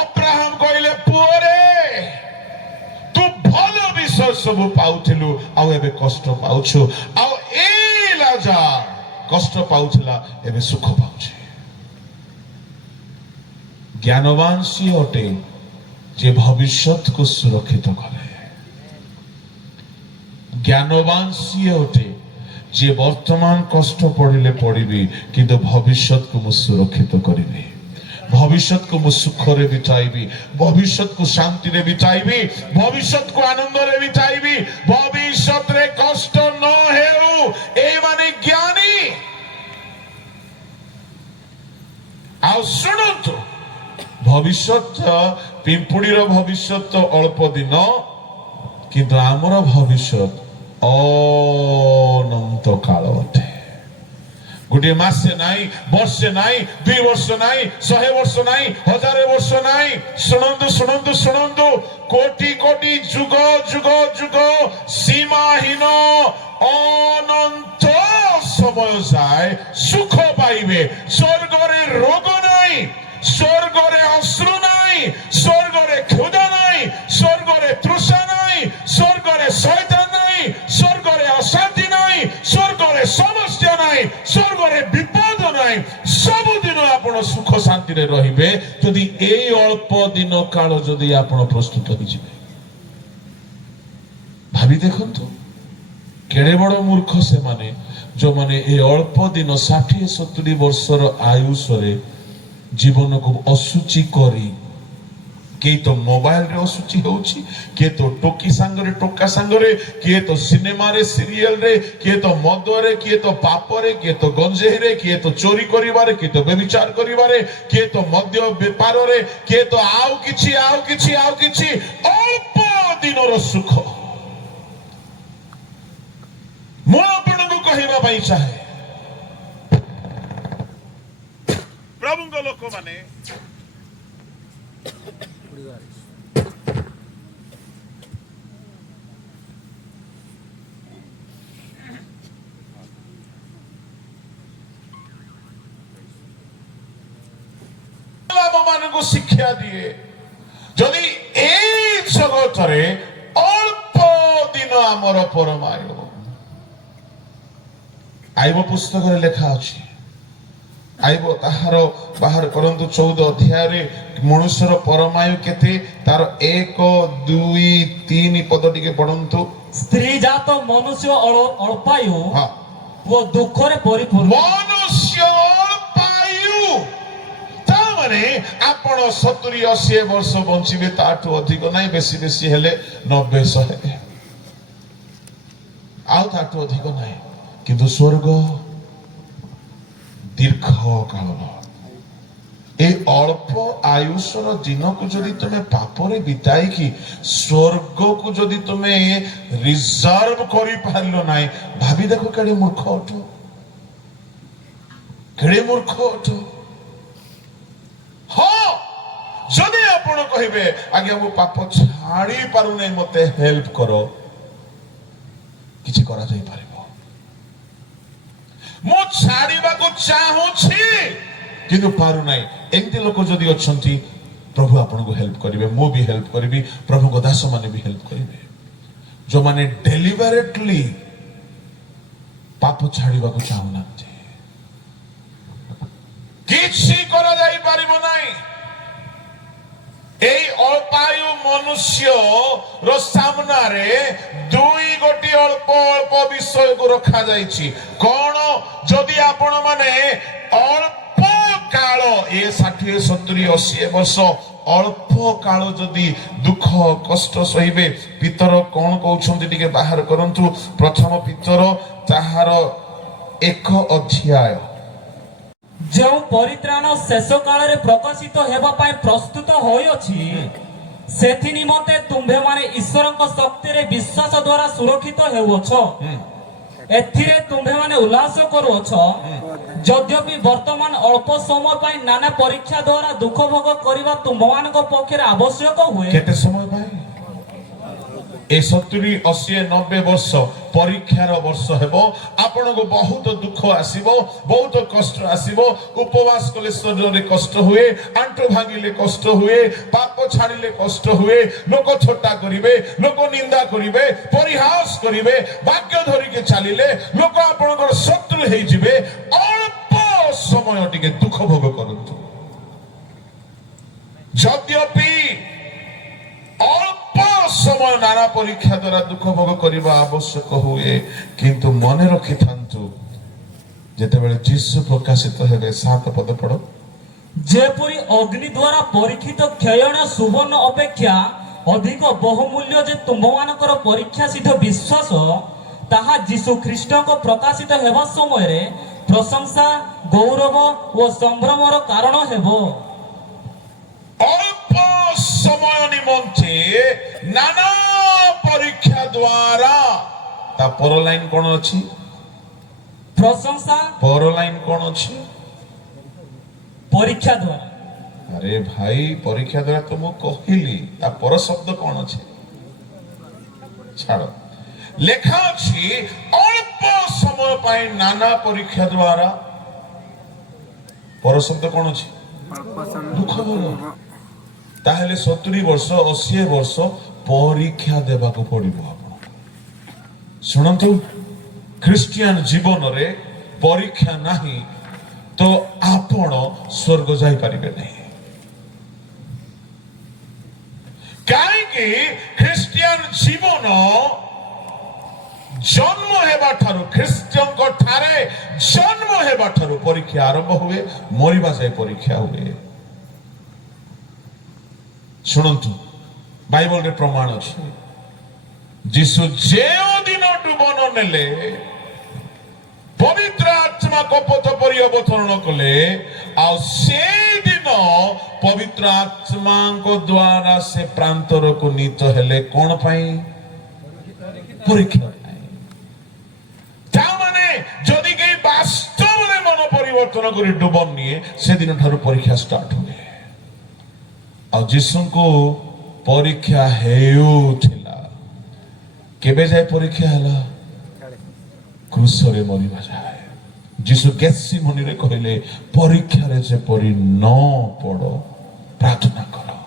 ଅବ୍ରାହମ କହିଲେ, ପୁଅରେ, ତୁ ଭଲ ବିଷୟ ସବୁ ପାଉଥିଲୁ, ଆଉ ଏବେ କଷ୍ଟ ପାଉଛୁ। ଆଉ ଏଇ ଲାଜାର କଷ୍ଟ ପାଉଥିଲା, ଏବେ ସୁଖ ପାଉଛି। ଜ୍ଞାନବାନ ସିଏ ଅଟେ ଯେ ଭବିଷ୍ୟତକୁ ସୁରକ୍ଷିତ କରେ। ଜ୍ଞାନବାନ ସିଏ ଅଟେ ଯେ ବର୍ତ୍ତମାନ କଷ୍ଟ ପଡ଼ିଲେ ପଡ଼ିବି, କିନ୍ତୁ ଭବିଷ୍ୟତକୁ ମୁଁ ସୁରକ୍ଷିତ କରିବି। ଭବିଷ୍ୟତକୁ ମୁଁ ସୁଖରେ ବିତାଇବି, ଭବିଷ୍ୟତକୁ ଶାନ୍ତିରେ ବିତାଇବି, ଭବିଷ୍ୟତକୁ ଆନନ୍ଦରେ ବିତାଇବି। ଭବିଷ୍ୟତରେ କଷ୍ଟ ନ ହେଉ, ଏମାନେ ଜ୍ଞାନୀ। ଆଉ ଶୁଣନ୍ତୁ, ଭବିଷ୍ୟତ, ପିମ୍ପୁଡ଼ିର ଭବିଷ୍ୟତ ଅଳ୍ପ ଦିନ, କିନ୍ତୁ ଆମର ଭବିଷ୍ୟତ ଅନନ୍ତ କାଳ ଅଟେ। ଗୋଟିଏ ମାସେ ନାହିଁ, ବର୍ଷେ ନାହିଁ, 2 ବର୍ଷ ନାହିଁ, 100 ବର୍ଷ ନାହିଁ, 1000 ବର୍ଷ ନାହିଁ। ଶୁଣନ୍ତୁ ଶୁଣନ୍ତୁ ଶୁଣନ୍ତୁ, କୋଟି କୋଟି ଯୁଗ ଯୁଗ ଯୁଗ, ସୀମାହୀନ ଅନନ୍ତ ସମୟ ଯାଏ ସୁଖ ପାଇବେ। ସ୍ୱର୍ଗରେ ରୋଗ ନାହିଁ, ସ୍ୱର୍ଗରେ ଅଶ୍ରୁ ନାହିଁ, ସ୍ୱର୍ଗରେ କ୍ଷୁଧା ନାହିଁ, ସ୍ୱର୍ଗରେ ତୃଷା ନାହିଁ, ସ୍ୱର୍ଗରେ ଶୈତାନ ନାହିଁ, ସ୍ୱର୍ଗରେ ଅଶାନ୍ତି ନାହିଁ, ସ୍ୱର୍ଗରେ ସମସ୍ୟା ନାହିଁ, ସ୍ୱର୍ଗରେ ବିପଦ ନାହିଁ। ସବୁଦିନ ଆପଣ ସୁଖ ଶାନ୍ତିରେ ରହିବେ ଯଦି ଏଇ ଅଳ୍ପ ଦିନ କାଳ ଯଦି ଆପଣ ପ୍ରସ୍ତୁତ ହେଇଯିବେ। ଭାବି ଦେଖନ୍ତୁ, କେଡ଼େ ବଡ଼ ମୂର୍ଖ ସେମାନେ ଯୋଉମାନେ ଏ ଅଳ୍ପ ଦିନ 60-70 ବର୍ଷର ଆୟୁଷରେ ଜୀବନକୁ ଅଶୁଚି କରି, କିଏ ତ ମୋବାଇଲରେ ଅଶୁଚି ହେଉଛି, କିଏ ତ ଟୋକି ସାଙ୍ଗରେ ଟୋକା ସାଙ୍ଗରେ, କିଏ ତ ସିନେମାରେ ସିରିଏଲରେ, କିଏ ତ ମଦରେ, କିଏ ତ ପାପରେ, କିଏ ତ ଗଞ୍ଜେଇରେ, କିଏ ତ ଚୋରି କରିବାରେ, କିଏ ତ ବ୍ୟଭିଚାର କରିବାରେ, କିଏ ତ ମଦ୍ୟ ବେପାରରେ, କିଏ ତ ଆଉ କିଛି ଆଉ କିଛି ଆଉ କିଛି। ଅଳ୍ପ ଦିନର ସୁଖ। ମୁଁ ଆପଣଙ୍କୁ କହିବା ପାଇଁ ଚାହେଁ, ପ୍ରଭୁଙ୍କ ଲୋକମାନେ ମାନଙ୍କୁ ଶିକ୍ଷା ଦିଏ, ଯଦି ଏଇ ଜଗତରେ ଅଳ୍ପ ଦିନ ଆମର ପରମାୟୁ। ଆଇବ ପୁସ୍ତକରେ ଲେଖା ଅଛି, आइब ताहार बाहर करंतु 14 अध्याय रे मनुष्यर परमायु केते तार 1 2 3 पद टिके पढंतु स्त्री जात मनुष्य अल्पायु हां वो दुख रे परिपूर्ण मनुष्य अल्पायु ता माने आपण 70 80 वर्ष बंचिबे ताठू अधिक नाही बेसी बेसी हेले 90 100 आउ ताठू अधिक नाही किंतु स्वर्ग दीर्घ काल ए अल्प आयुषर दिन को जदि तुम्हें पापरे बिताई कि स्वर्ग को जदि तुम्हें रिजर्व करि पारलो नाही भाबी देखो केडे मूर्ख अटो केडे मूर्ख अटो हाँ जदि आपण कहिबे आगे मो पाप छाड़ी पारु नै मते हेल्प करो किछि करा जाई पारिबो मो छाड़ीबा को चाहूछि किंतु पारु नाही एंती लोक जदि अछंती प्रभु आपन को हेल्प करिवे मो भी हेल्प करिवि प्रभु को दास माने भी हेल्प करिवे जो माने डेलिबरेटली पाप छाड़ीबा को चाहू नाते किछि करा जाई पारिबो नाही এই অল্পায়ু মনুষ্য র সামনারে দুই গোটি অল্প অল্প বিষয়କୁ রখা যাইছি কোন যদি আপন মানে অল্প কাল এ 60 70 80 ବର୍ଷ অল্প কাল যদি দুঃখ কষ্ট সহিবে পিতর কোন কହୁଛନ୍ତି ଟିକେ ବାହାର କରନ୍ତୁ ପ୍ରଥମ ପିତର ତାହାର 1 ଅଧ୍ୟାୟ जो परित्राण शेष काल रे प्रकाशित हेबा पाए प्रस्तुत होई अछि सेथि निमते तुम्भे माने ईश्वरक शक्ति रे विश्वास द्वारा सुरक्षित हेउछ एथिरे तुम्भे माने उल्लास करूछ यद्यपि वर्तमान अल्प समय पाए नाना परीक्षा द्वारा दुख भोग करिवा तुममानक पक्षे आवश्यक हुए केते समय पाए ए 70 80 90 वर्ष परीक्षार वर्ष हेबो आपण को बहुत दुख आसीबो बहुत कष्ट आसीबो उपवास कले शरीर रे कष्ट हुए आंटो भांगिले कष्ट हुए पाप छाड़िले कष्ट हुए लोक छोटा करिवे लोक निंदा करिवे परिहास करिवे भाग्य धरि के चलिले लोक आपण को शत्रु हेइ जिवे अल्प समय टिके दुख भोग करंतु यद्यपि समय नाना परीक्षा द्वारा दुख भोग करबा आवश्यक हुए किंतु मने रखि थांतु जेतेबेले यीशु प्रकाशित हेबे 7 पद पढो जेपरि अग्नि द्वारा परीक्षित क्षयण सुवर्ण अपेक्षा अधिक बहुमूल्य जे तुममानकर परीक्षा सिद्ध विश्वास ताहा यीशु ख्रीष्ट को प्रकाशित हेबा समय रे प्रशंसा गौरव और संभ्रमर कारण हेबो अल्प समय निमंते नाना परीक्षा द्वारा ता पर लाइन कोन अछि प्रशंसा पर लाइन कोन अछि परीक्षा द्वारा अरे भाई परीक्षा द्वारा तो मु कहिली ता पर शब्द कोन अछि छाड़ो लेखा अछि अल्प समय पाए नाना परीक्षा द्वारा पर शब्द कोन अछि दुख भोग ताहले 70 वर्ष 80 वर्ष परीक्षा देबा को पड़िबो आपण सुनंतु क्रिश्चियन जीवन रे परीक्षा नाही तो आपण स्वर्ग जाई परिबे नहीं काहे कि क्रिश्चियन जीवन जन्म हेबा ठारू ख्रिस्टियन को ठारे जन्म हेबा ठारू परीक्षा आरंभ हुए मरिबा जाय परीक्षा हुए शुणंतु बाइबल रे प्रमाण अछि यीशु जेओ दिन डुबन नेले पवित्र आत्मा को पथ परि अवतरण कले आ से दिन पवित्र आत्मा को द्वारा से प्रांतर को नीत हेले कोन पई परीक्षा ता माने जदि के वास्तव रे मन परिवर्तन करी डुबन निये से दिन ठारू परीक्षा स्टार्ट हुए और यीशु को परीक्षा हेउथिला केबे जाय परीक्षा हला क्रूस रे मरिबा जाय यीशु गेत्सेमनी रे कहले परीक्षा रे जे परि न पड़ो प्रार्थना करो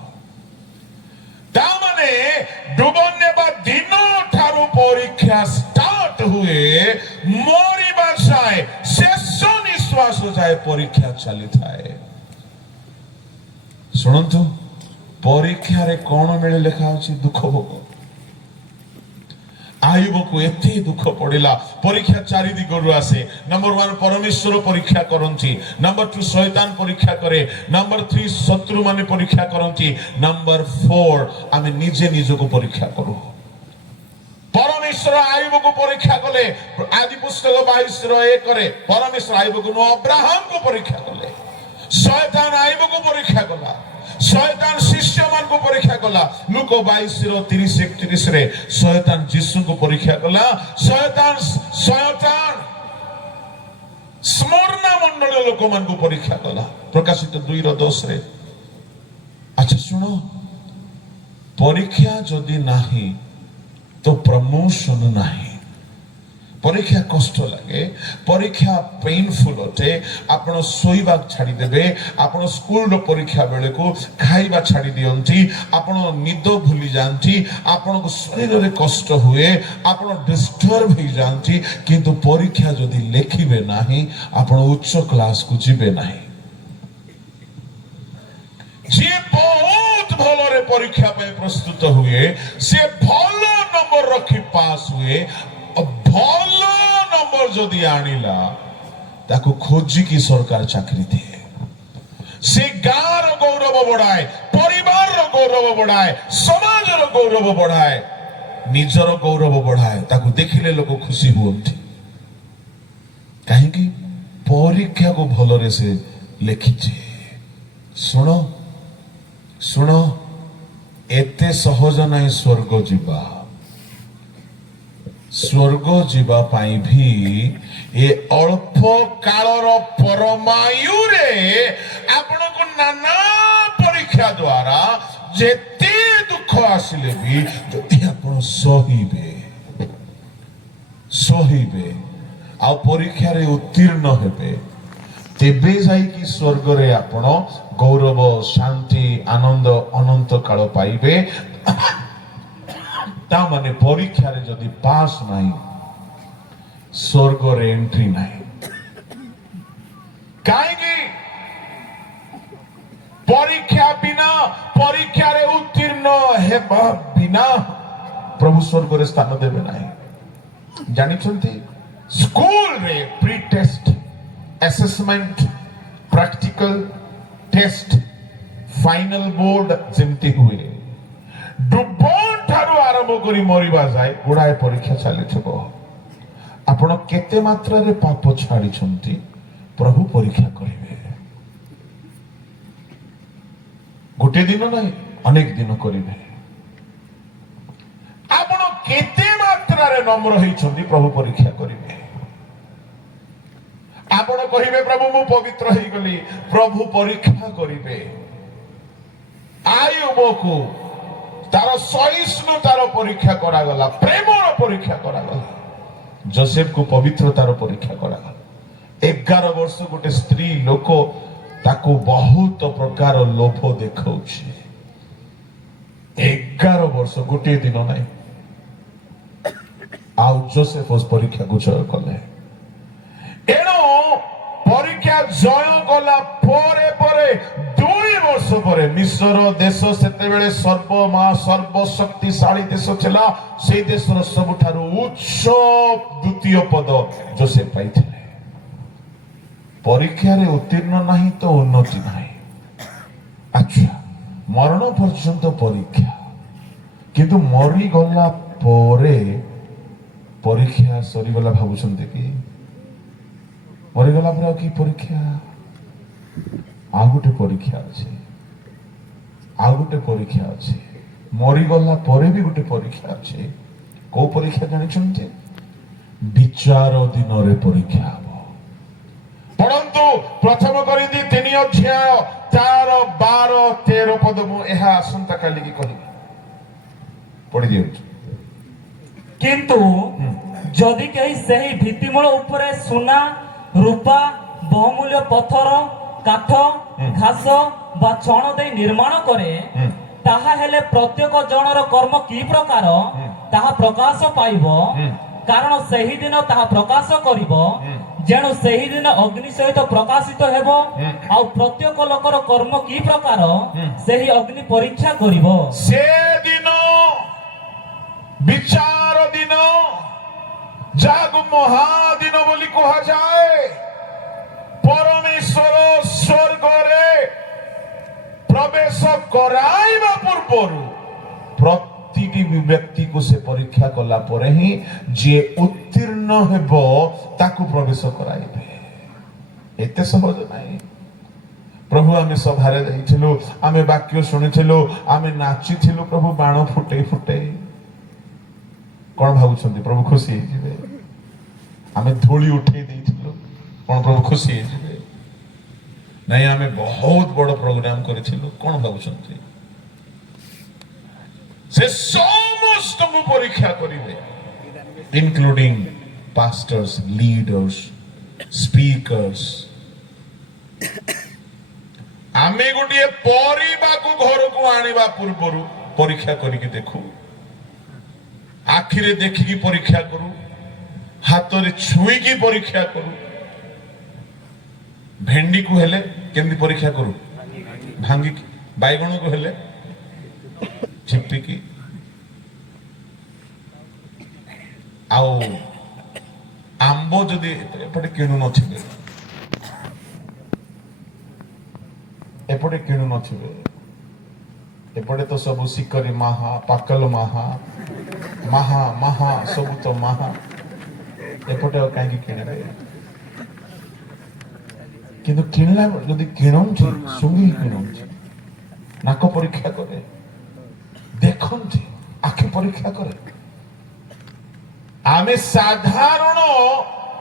ता माने डुबन नेबा दिन ठारू परीक्षा स्टार्ट हुए मरिबा जाय शेष निश्वास जाए परीक्षा चली थाए शुणु परीक्षा रे कौन मिले लिखा अछि दुख भोग आयुब को एते दुख पड़िला परीक्षा चारि दिगरु आसे नंबर 1 परमेश्वर परीक्षा करंती नंबर 2 शैतान परीक्षा करे नंबर 3 शत्रु माने परीक्षा करंती नंबर 4 आमे निजे निज को परीक्षा करू परमेश्वर आयुब को परीक्षा कले आदि पुस्तक 22 रो 1 करे परमेश्वर आयुब को नो अब्राहम को परीक्षा कले शैतान आयुब को परीक्षा कला शैतान शिष्य मान को परीक्षा कला लूक 22 रो 30 31 रे शैतान यीशु को परीक्षा कला शैतान स्मरण मंडल लोक मान को परीक्षा कला प्रकाशित 2 रो 10 रे अच्छा सुनो परीक्षा जदि नाही तो प्रमोशन नाही परीक्षा कष्ट लगे परीक्षा पेनफुल अटे आपण सोईबा छाड़ी देबे आपण स्कूल रो परीक्षा बेले को खाइबा छाड़ी दियंती आपण निद भूली जानती आपण को शरीर रे कष्ट हुए आपण डिस्टर्ब हो जानती किंतु परीक्षा जदि लेखिबे नाही आपण उच्च क्लास को जिबे नाही जे बहुत भलो रे परीक्षा पे प्रस्तुत हुए से भलो नंबर रखी पास हुए भलो नंबर जदि आनिला ताको खोजी की सरकार चाकरी दिए से गार गौरव बढ़ाए परिवार गौरव बढ़ाए समाज गौरव बढ़ाए निजर गौरव बढ़ाए ताको देखिले लोक खुशी हुअंती कहीं परीक्षा को भलरे से लिखिछे सुनो सुनो एते सहज नहीं स्वर्ग जीवा स्वर्ग जीवा पाई भी ए अल्प कालर परमायु रे आपण को नाना परीक्षा द्वारा जेते दुख आसिले भी जदि आपण सहीबे आ परीक्षा रे उत्तीर्ण हेबे तेबे जाई कि स्वर्ग रे आपण गौरव शांति आनंद अनंत काल पाइबे ता माने परीक्षा रे जदि पास नहीं स्वर्ग रे एंट्री नहीं काहेकि परीक्षा बिना परीक्षा रे उत्तीर्ण हेबा बिना प्रभु स्वर्ग रे स्थान देबे नहीं जानि छंती स्कूल रे pre test assessment practical test final board जेमती हुए डुबन ठारू आरंभ करी मरिबा जाए गुड़ाए परीक्षा चली आपण केते मात्रा रे पाप छाड़ी छंती प्रभु परीक्षा करिवे गोटे दिन नहीं अनेक दिन करिवे आपण केते मात्रा रे नम्र होई छंती प्रभु परीक्षा करिवे आपण कहिबे प्रभु मु पवित्र होई गली प्रभु परीक्षा करिवे आयुब को तार सहिष्णुतार परीक्षा करा गला प्रेमर परीक्षा करा गला जोसेफ को पवित्रतार परीक्षा करा गला 11 वर्ष गोटे स्त्री लोक ताको बहुत प्रकार लोभ देखाउछि 11 वर्ष गोटे दिन नहीं आउ जोसेफ उस परीक्षा को जय कले एनो परीक्षा जय कला परे परे 2 वर्ष परे मिस्र देश सेते बेले सर्वशक्तिशाली देश थिला से देशर सबठारु उच्च द्वितीय पद जोसेफ पाइथिले परीक्षा रे उत्तीर्ण नहीं तो उन्नति नहीं अच्छा मरण पर्यंत परीक्षा किंतु मरी गला परे परीक्षा सरी गला भाबुछन्ते कि मरी गला पर की परीक्षा आ गोटे परीक्षा अच्छे आ गोटे परीक्षा अच्छे मरी गला परे भी गोटे परीक्षा अच्छे को परीक्षा जानि छन्ते विचार दिन रे परीक्षा हबो परंतु प्रथम करिंदी 3 अध्याय 4 12 13 पद मु एहा आसंता काली की कहि पढि दियौ किंतु जदि कहीं सही भित्तिमूल उपरे सुना रूपा बहुमूल्य पत्थर काठ घास बा चण दे निर्माण करे ताहा हेले प्रत्येक जनर कर्म की प्रकार ताहा प्रकाश पाइबो କାରଣ ସେହି ଦିନ ତାହା ପ୍ରକାଶ କରିବ ଯେଣୁ ସେହି ଦିନ ଅଗ୍ନି ସହିତ ପ୍ରକାଶିତ ହେବ ଆଉ ପ୍ରତ୍ୟେକ ଲୋକର କର୍ମ କି ପ୍ରକାର ସେହି ଅଗ୍ନି ପରୀକ୍ଷା କରିବ। ସେ ଦିନ ବିଚାର ଦିନ ଯାହାକୁ ମହାଦିନ ବୋଲି କୁହାଯାଏ, ପରମେଶ୍ୱର ସ୍ୱର୍ଗରେ ପ୍ରବେଶ କରାଇବା ପୂର୍ବରୁ ପ୍ରତିଟି ବ୍ୟକ୍ତିକୁ ସେ ପରୀକ୍ଷା କଲା ପରେ ହିଁ ଯିଏ ଉତ୍ତୀର୍ଣ୍ଣ ହେବ ତାକୁ ପ୍ରବେଶ କରାଇବେ। ଏତେ ସହଜ ନାହିଁ। ପ୍ରଭୁ ଆମେ ସଭାରେ ଯାଇଥିଲୁ, ଆମେ ବାକ୍ୟ ଶୁଣିଥିଲୁ, ଆମେ ନାଚିଥିଲୁ, ପ୍ରଭୁ ବାଣ ଫୁଟେଇ ଫୁଟେଇ କଣ ଭାବୁଛନ୍ତି ପ୍ରଭୁ ଖୁସି ହେଇଯିବେ? ଆମେ ଧୂଳି ଉଠେଇ ଦେଇଥିଲୁ, କଣ ପ୍ରଭୁ ଖୁସି ହେଇଯିବେ? ନାଇଁ ଆମେ ବହୁତ ବଡ ପ୍ରୋଗ୍ରାମ କରିଥିଲୁ, କଣ ଭାବୁଛନ୍ତି? ସେ ସମସ୍ତଙ୍କୁ ପରୀକ୍ଷା କରିବେ, ଇନକ୍ଲୁଡିଂ ପାଷ୍ଟର୍ସ, ଲିଡର୍ସ, ସ୍ପିକର୍ସ। ଆମେ ଗୋଟିଏ ପରିବାକୁ ଘରକୁ ଆଣିବା ପୂର୍ବରୁ ପରୀକ୍ଷା କରିକି ଦେଖୁ, ଆଖିରେ ଦେଖିକି ପରୀକ୍ଷା କରୁ, ହାତରେ ଛୁଇଁକି ପରୀକ୍ଷା କରୁ। ଭେଣ୍ଡିକୁ ହେଲେ କେମିତି ପରୀକ୍ଷା କରୁ? ଭାଙ୍ଗିକି। ବାଇଗଣକୁ ହେଲେ ଚିପିକି। ଆଉ ଆମ୍ବ ଯଦି ଏପଟେ କିଣୁ ନଥିବେ, ଏପଟେ ତ ସବୁ ଶିକରି ମାହା, ପାକଲ ମାହା, ମାହା ମାହା ସବୁ ତ ମାହା, ଏପଟେ ଆଉ କାହିଁକି କିଣିବେ? କିନ୍ତୁ କିଣିଲା ଯଦି କିଣଉଛି ଶୁଙ୍ଗି କିଣଉଛି, ନାକ ପରୀକ୍ଷା କରେ, ଦେଖନ୍ତି, ଆଖି ପରୀକ୍ଷା କରେ। ଆମେ ସାଧାରଣ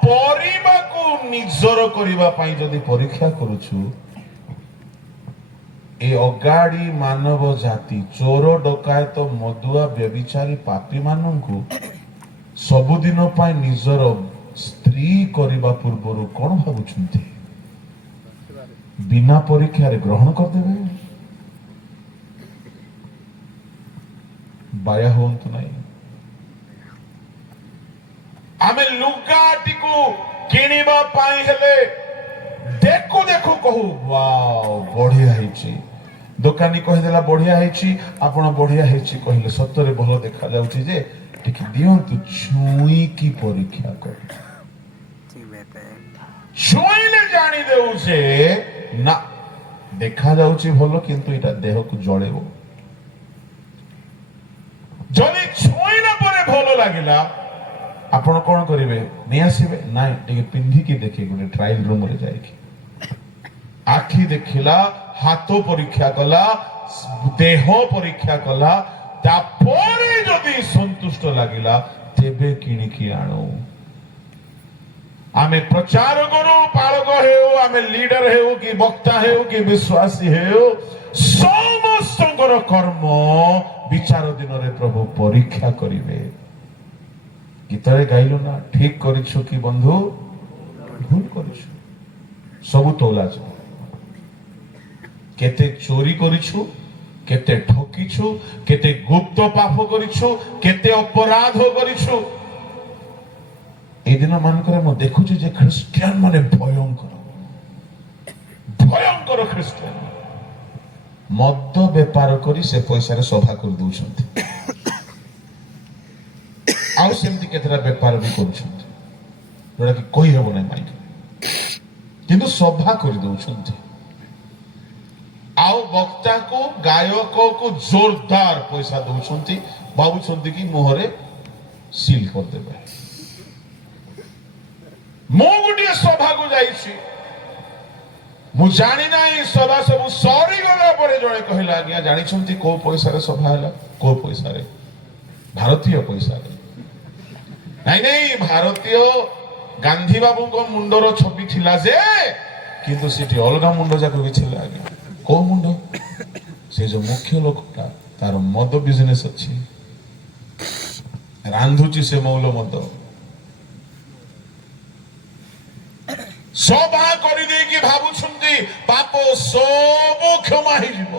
ପରିବାକୁ ନିଜର କରିବା ପାଇଁ ଯଦି ପରୀକ୍ଷା କରୁଛୁ, ଏ ଅଗାଡି ମାନବ ଜାତି, ଚୋର ଡକାୟତ ମଦୁଆ ବ୍ୟଭିଚାରୀ ପାପୀ ମାନଙ୍କୁ ସବୁଦିନ ପାଇଁ ନିଜର ସ୍ତ୍ରୀ କରିବା ପୂର୍ବରୁ କଣ ଭାବୁଛନ୍ତି? ବିନା ପରୀକ୍ଷାରେ ଗ୍ରହଣ କରିଦେବେ? ବାୟା ହୁଅନ୍ତୁ ନାହିଁ। ଆମେ ଲୁଗାଟିକୁ କିଣିବା ପାଇଁ ହେଲେ ଦେଖୁ ଦେଖୁ କହୁ ୱାଓ ବଢିଆ ହେଇଛି, ଦୋକାନୀ କହିଦେଲା ବଢିଆ ହେଇଛି, ଆପଣ ବଢିଆ ହେଇଛି କହିଲେ ସତରେ ଭଲ ଦେଖାଯାଉଛି ଯେ ଟିକେ ଦିଅନ୍ତୁ, ଛୁଇଁକି ପରୀକ୍ଷା କରୁ। ଛୁଇଁଲେ ଜାଣି ଦେଉଛେ ନା ଦେଖାଯାଉଛି ଭଲ, କିନ୍ତୁ ଏଇଟା ଦେହକୁ ଜଳେଇବ। ଯଦି ଛୁଇଁଲା ପରେ ଭଲ ଲାଗିଲା, ଆପଣ କଣ କରିବେ? ନେଇ ଆସିବେ? ନାଇଁ, ଟିକେ ପିନ୍ଧିକି ଦେଖି ଗୋଟେ ଟ୍ରାଏଲ ରୁମରେ ଯାଇକି ଆଖି ଦେଖିଲା, ହାତ ପରୀକ୍ଷା କଲା, ଦେହ ପରୀକ୍ଷା କଲା, ତାପରେ ଯଦି ସନ୍ତୁଷ୍ଟ ଲାଗିଲା ତେବେ କିଣିକି ଆଣୁ। ଆମେ ପ୍ରଚାର କରୁ, ପାଳକ ହେଉ, ଆମେ ଲିଡର ହେଉ କି ବକ୍ତା ହେଉ କି ବିଶ୍ୱାସୀ ହେଉ, ସମସ୍ତଙ୍କର କର୍ମ ବିଚାର ଦିନରେ ପ୍ରଭୁ ପରୀକ୍ଷା କରିବେ। ଗୀତରେ ଗାଇଲୁ ନା, ଠିକ କରିଛୁ କି ବନ୍ଧୁ ଭୁଲ କରିଛୁ, ସବୁ ତୋଲାଯିବ। କେତେ ଚୋରି କରିଛୁ, କେତେ ଠକିଛୁ, କେତେ ଗୁପ୍ତ ପାପ କରିଛୁ, କେତେ ଅପରାଧ କରିଛୁ। এই দিন ମାନଙ୍କରେ ମୁଁ ଦେଖୁଛି ଯେ ଖ୍ରୀଷ୍ଟିଆନ ମାନେ ଭୟଙ୍କର ଖ୍ରୀଷ୍ଟିଆନ ମଦ ବେପାର କରି ସେ ପଇସାରେ ସଭା କରିଦଉଛନ୍ତି, ଆଉ ସେମିତି କେତେଟା ବେପାର ବି କରୁଛନ୍ତି ଯୋଉଟା କି କହିହେବ ନାହିଁ ମାଇକ, କିନ୍ତୁ ସଭା କରିଦଉଛନ୍ତି। ଆଉ ବକ୍ତାକୁ, ଗାୟକକୁ ଜୋରଦାର ପଇସା ଦଉଛନ୍ତି, ଭାବୁଛନ୍ତି କି ମୁହଁରେ ସିଲ୍ କରିଦେବେ। ମୁଁ ଗୋଟିଏ ସଭାକୁ ଯାଇଛି, ମୁଁ ଜାଣି ନାହିଁ, ସଭା ସବୁ ସରିଗଲା ପରେ ଜଣେ କହିଲା, ଆଜ୍ଞା ଜାଣିଛନ୍ତି କୋଉ ପଇସାରେ ସଭା ହେଲା? କୋଉ ପଇସାରେ? ଭାରତୀୟ ପଇସାରେ। ନାଇଁ ନାଇଁ, ଭାରତୀୟ ଗାନ୍ଧୀ ବାବୁଙ୍କ ମୁଣ୍ଡର ଛବି ଥିଲା ଯେ, କିନ୍ତୁ ସେଠି ଅଲଗା ମୁଣ୍ଡ ଯାକ ବି ଥିଲା। ଆଜ୍ଞା କୋଉ ମୁଣ୍ଡ? ସେ ଯୋଉ ମୁଖ୍ୟ ଲୋକଟା, ତାର ମଦ ବିଜନେସ ଅଛି, ରାନ୍ଧୁଛି ସେ ମୌଲ ମଦ। ସଭା କରିଦେଇକି ଭାବୁଛନ୍ତି ପାପ ସବୁ କ୍ଷମା ହେଇଯିବ।